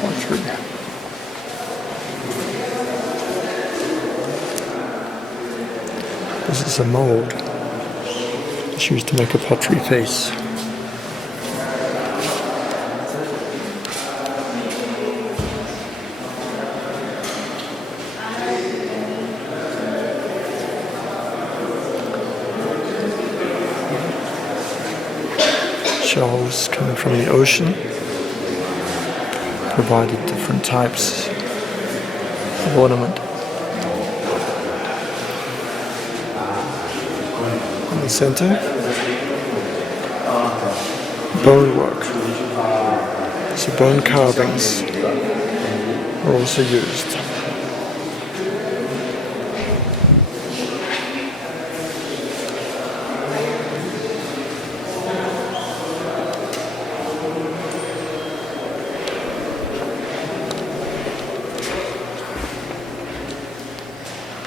Pottery. This is a mold. It's used to make a pottery face. Shells coming from the ocean provided different types of ornament. In the center, bone work. So bone carvings are also used.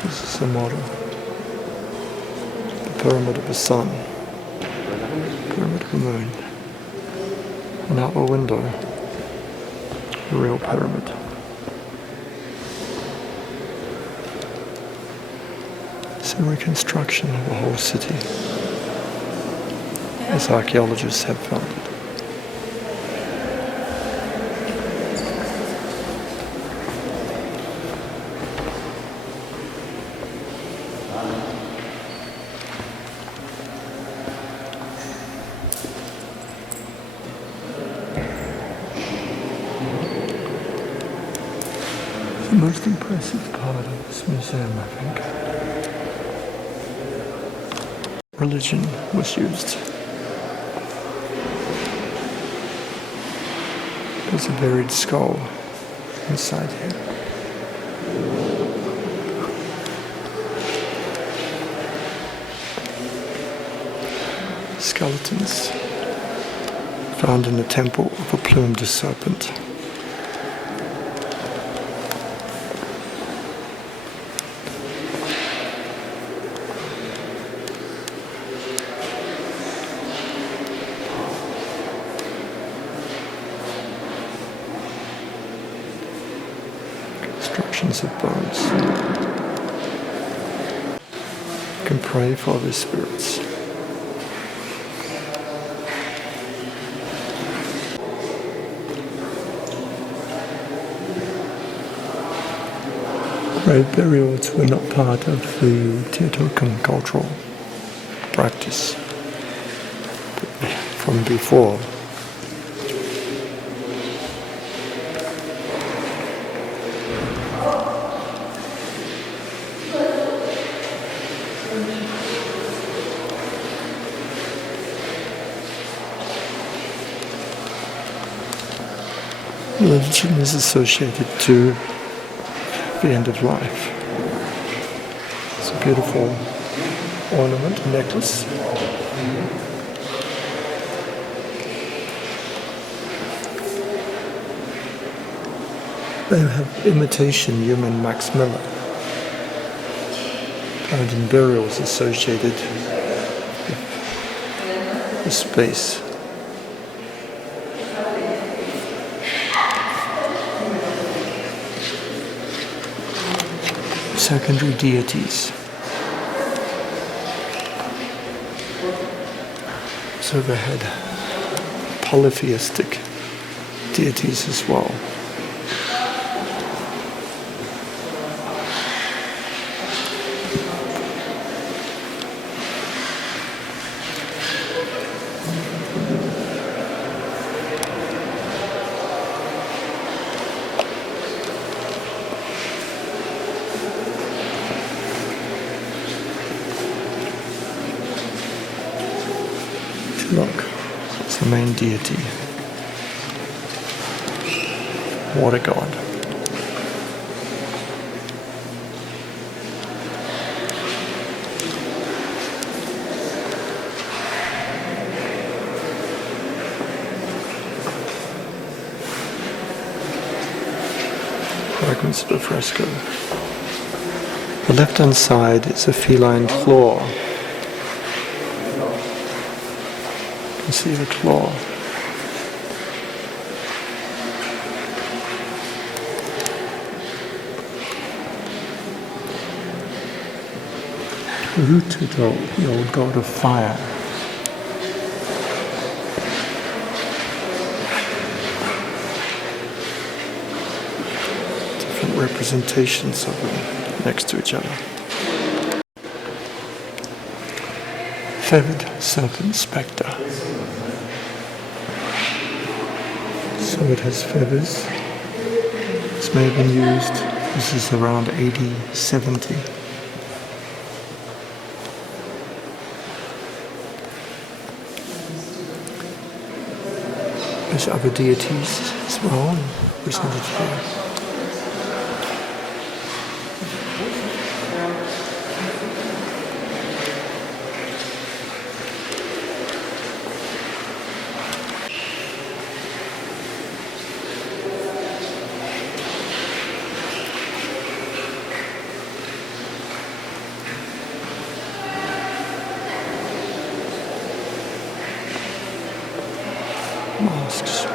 This is a model. The pyramid of the sun. Pyramid of the moon. An upper window. A real pyramid. It's a reconstruction of the whole city, as archaeologists have found it. The most impressive part of this museum, I think. Religion was used. There's a buried skull inside here. Skeletons found in the temple of a plumed serpent. Constructions of bones. You can pray for the spirits. Grave burials were not part of the Teotihuacan cultural practice from before. Religion is associated to the end of life. It's a beautiful ornament, necklace. They have imitation human Max Miller, found in burials associated with the space. Secondary deities. So they had polytheistic deities as well. Look, it's the main deity, water god. fragments of a fresco. The left-hand side is a feline claw. You can see the claw. Rutito, the old god of fire. Different representations of them next to each other. Feathered serpent spectre. So it has feathers. This may have been used, this is around AD 70. There's other deities as well presented here. Masks.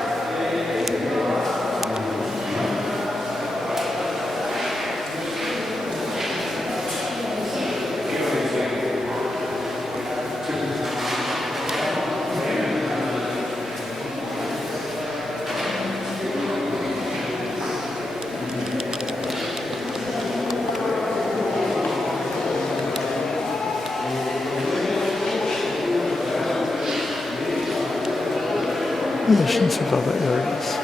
Nations of other areas.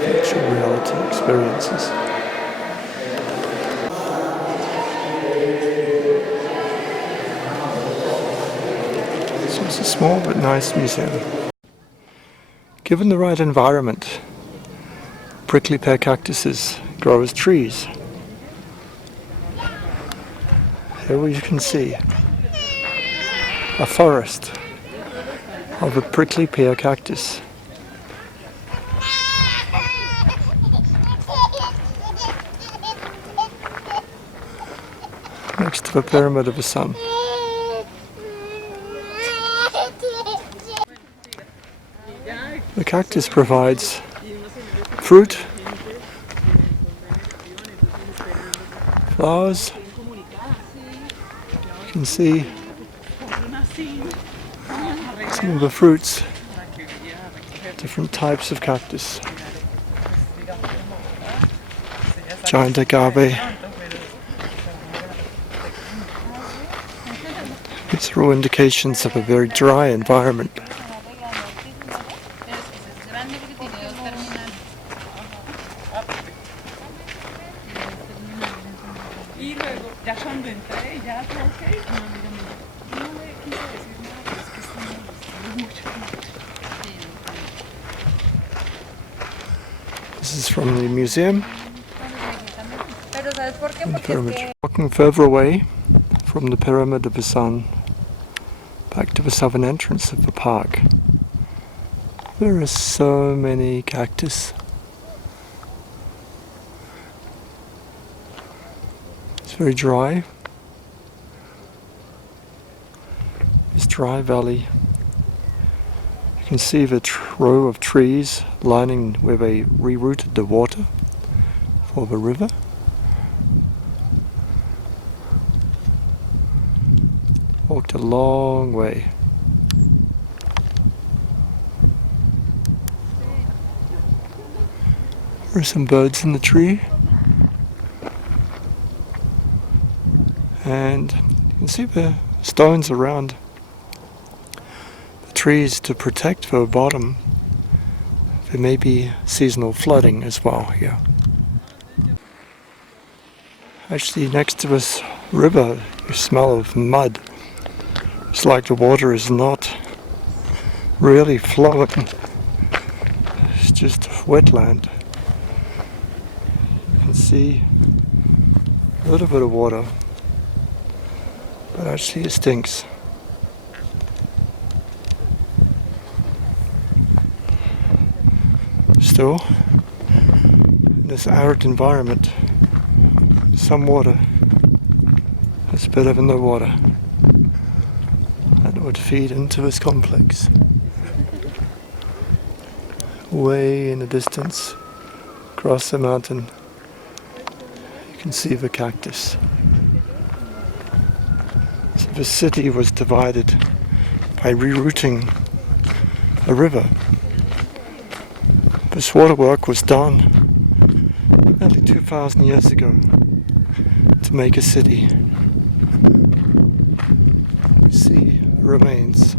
Virtual reality experiences. So it's a small but nice museum. Given the right environment, prickly pear cactuses grow as trees. Here you can see a forest of a prickly pear cactus. Next to the pyramid of the sun. The cactus provides fruit, flowers. You can see some of the fruits, different types of cactus. Giant agave. These are all indications of a very dry environment. This is from the museum. The pyramid. Walking further away from the Pyramid of the Sun, back to the southern entrance of the park. There are so many cactus. It's very dry. This dry valley. You can see the row of trees lining where they rerouted the water for the river. Walked a long way. There are some birds in the tree. And you can see the stones around the trees to protect the bottom. There may be seasonal flooding as well here. Actually, next to this river, you smell of mud. It's like the water is not really flowing. It's just wetland. You can see a little bit of water, but actually it stinks. Still, in this arid environment, some water is better than no water, and it would feed into this complex. Way in the distance, across the mountain, you can see the cactus. So the city was divided by rerouting a river. This waterwork was done nearly 2,000 years ago to make a city. We see remains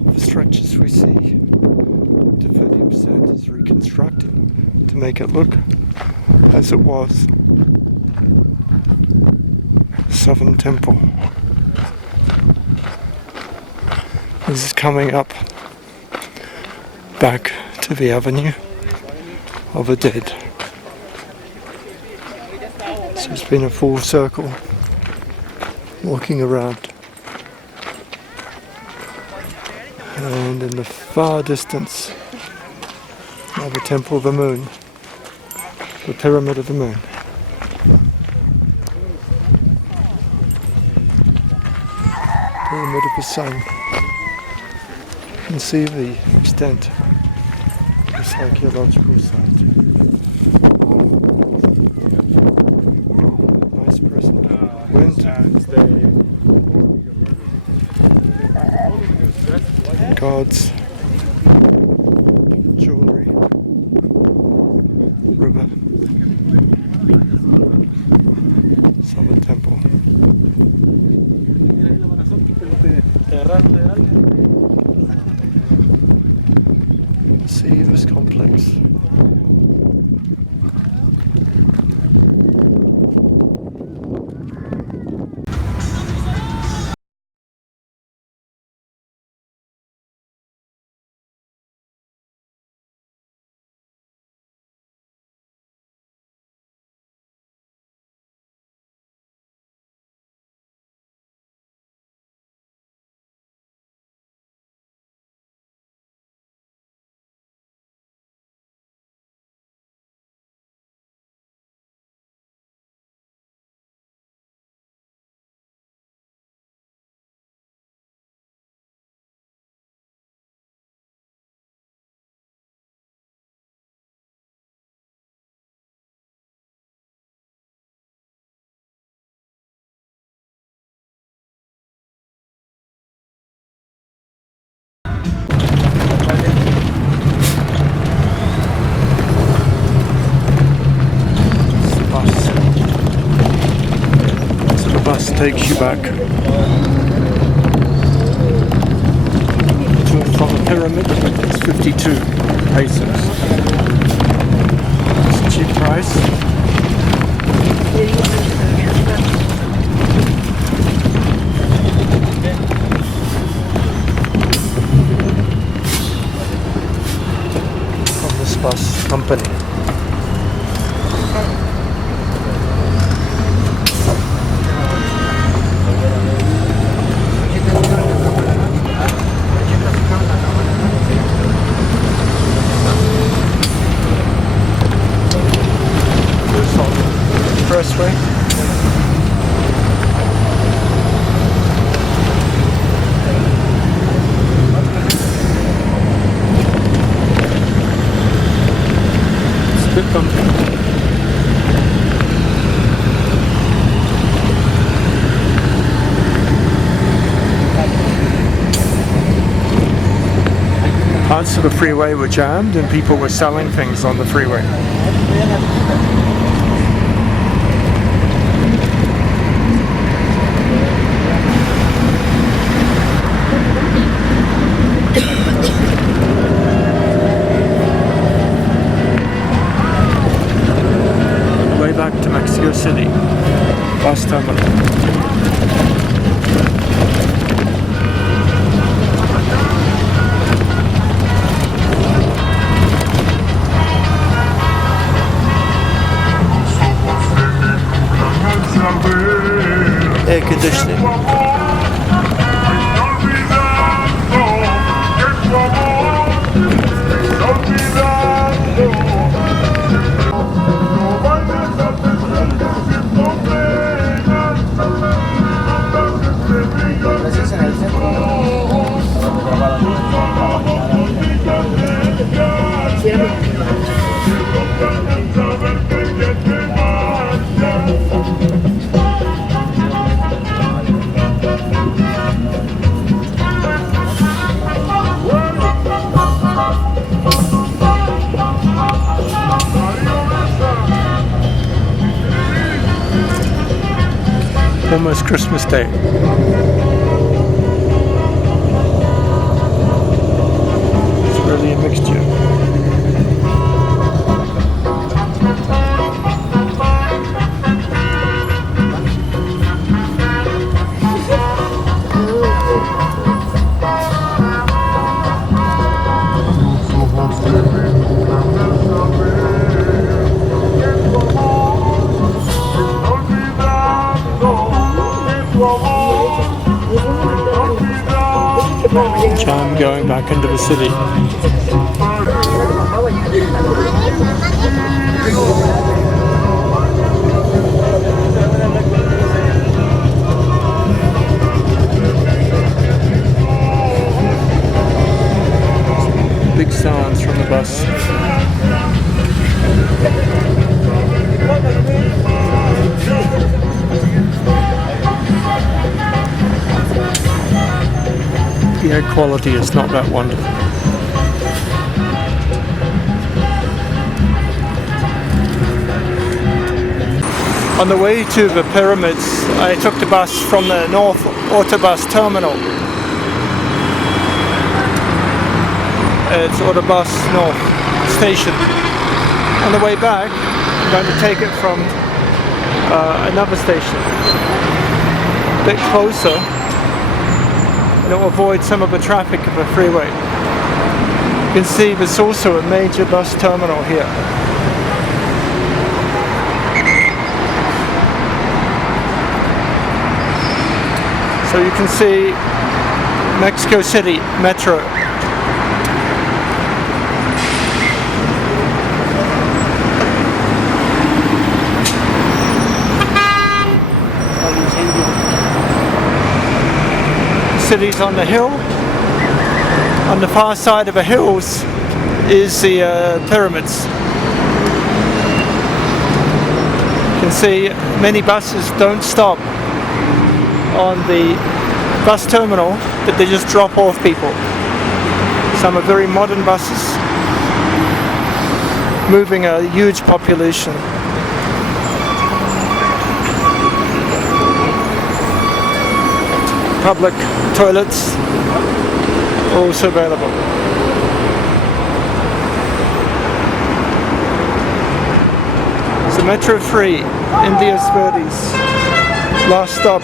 of the structures we see. Up to 30% is reconstructed to make it look as it was. Southern Temple. This is coming up back to the Avenue of the Dead. So it's been a full circle walking around. And in the far distance, now the Temple of the Moon, the Pyramid of the Moon. Pyramid of the Sun. You can see the extent of this archaeological site. Nice present wind. Gods, jewelry, river, Southern Temple. See this complex. Takes you back to and from the pyramid. It's 52 pesos. It's a cheap price. From this bus company. Expressway. It's a bit bumpy. Parts of the freeway were jammed and people were selling things on the freeway. Way back to Mexico City, bus terminal. Air conditioning. Almost Christmas Day. It's really a mixture. So I'm going back into the city. Big sounds from the bus. The air quality is not that wonderful. On the way to the pyramids, I took the bus from the North Autobus terminal. It's Autobus North station. On the way back, I'm going to take it from another station, a bit closer. And it will avoid some of the traffic of the freeway. You can see there's also a major bus terminal here. So you can see Mexico City Metro. Cities on the hill. On the far side of the hills is the pyramids. You can see many buses don't stop on the bus terminal, but they just drop off people. Some are very modern buses, moving a huge population. Public toilets also available. So Metro 3, Indias Verdes, last stop.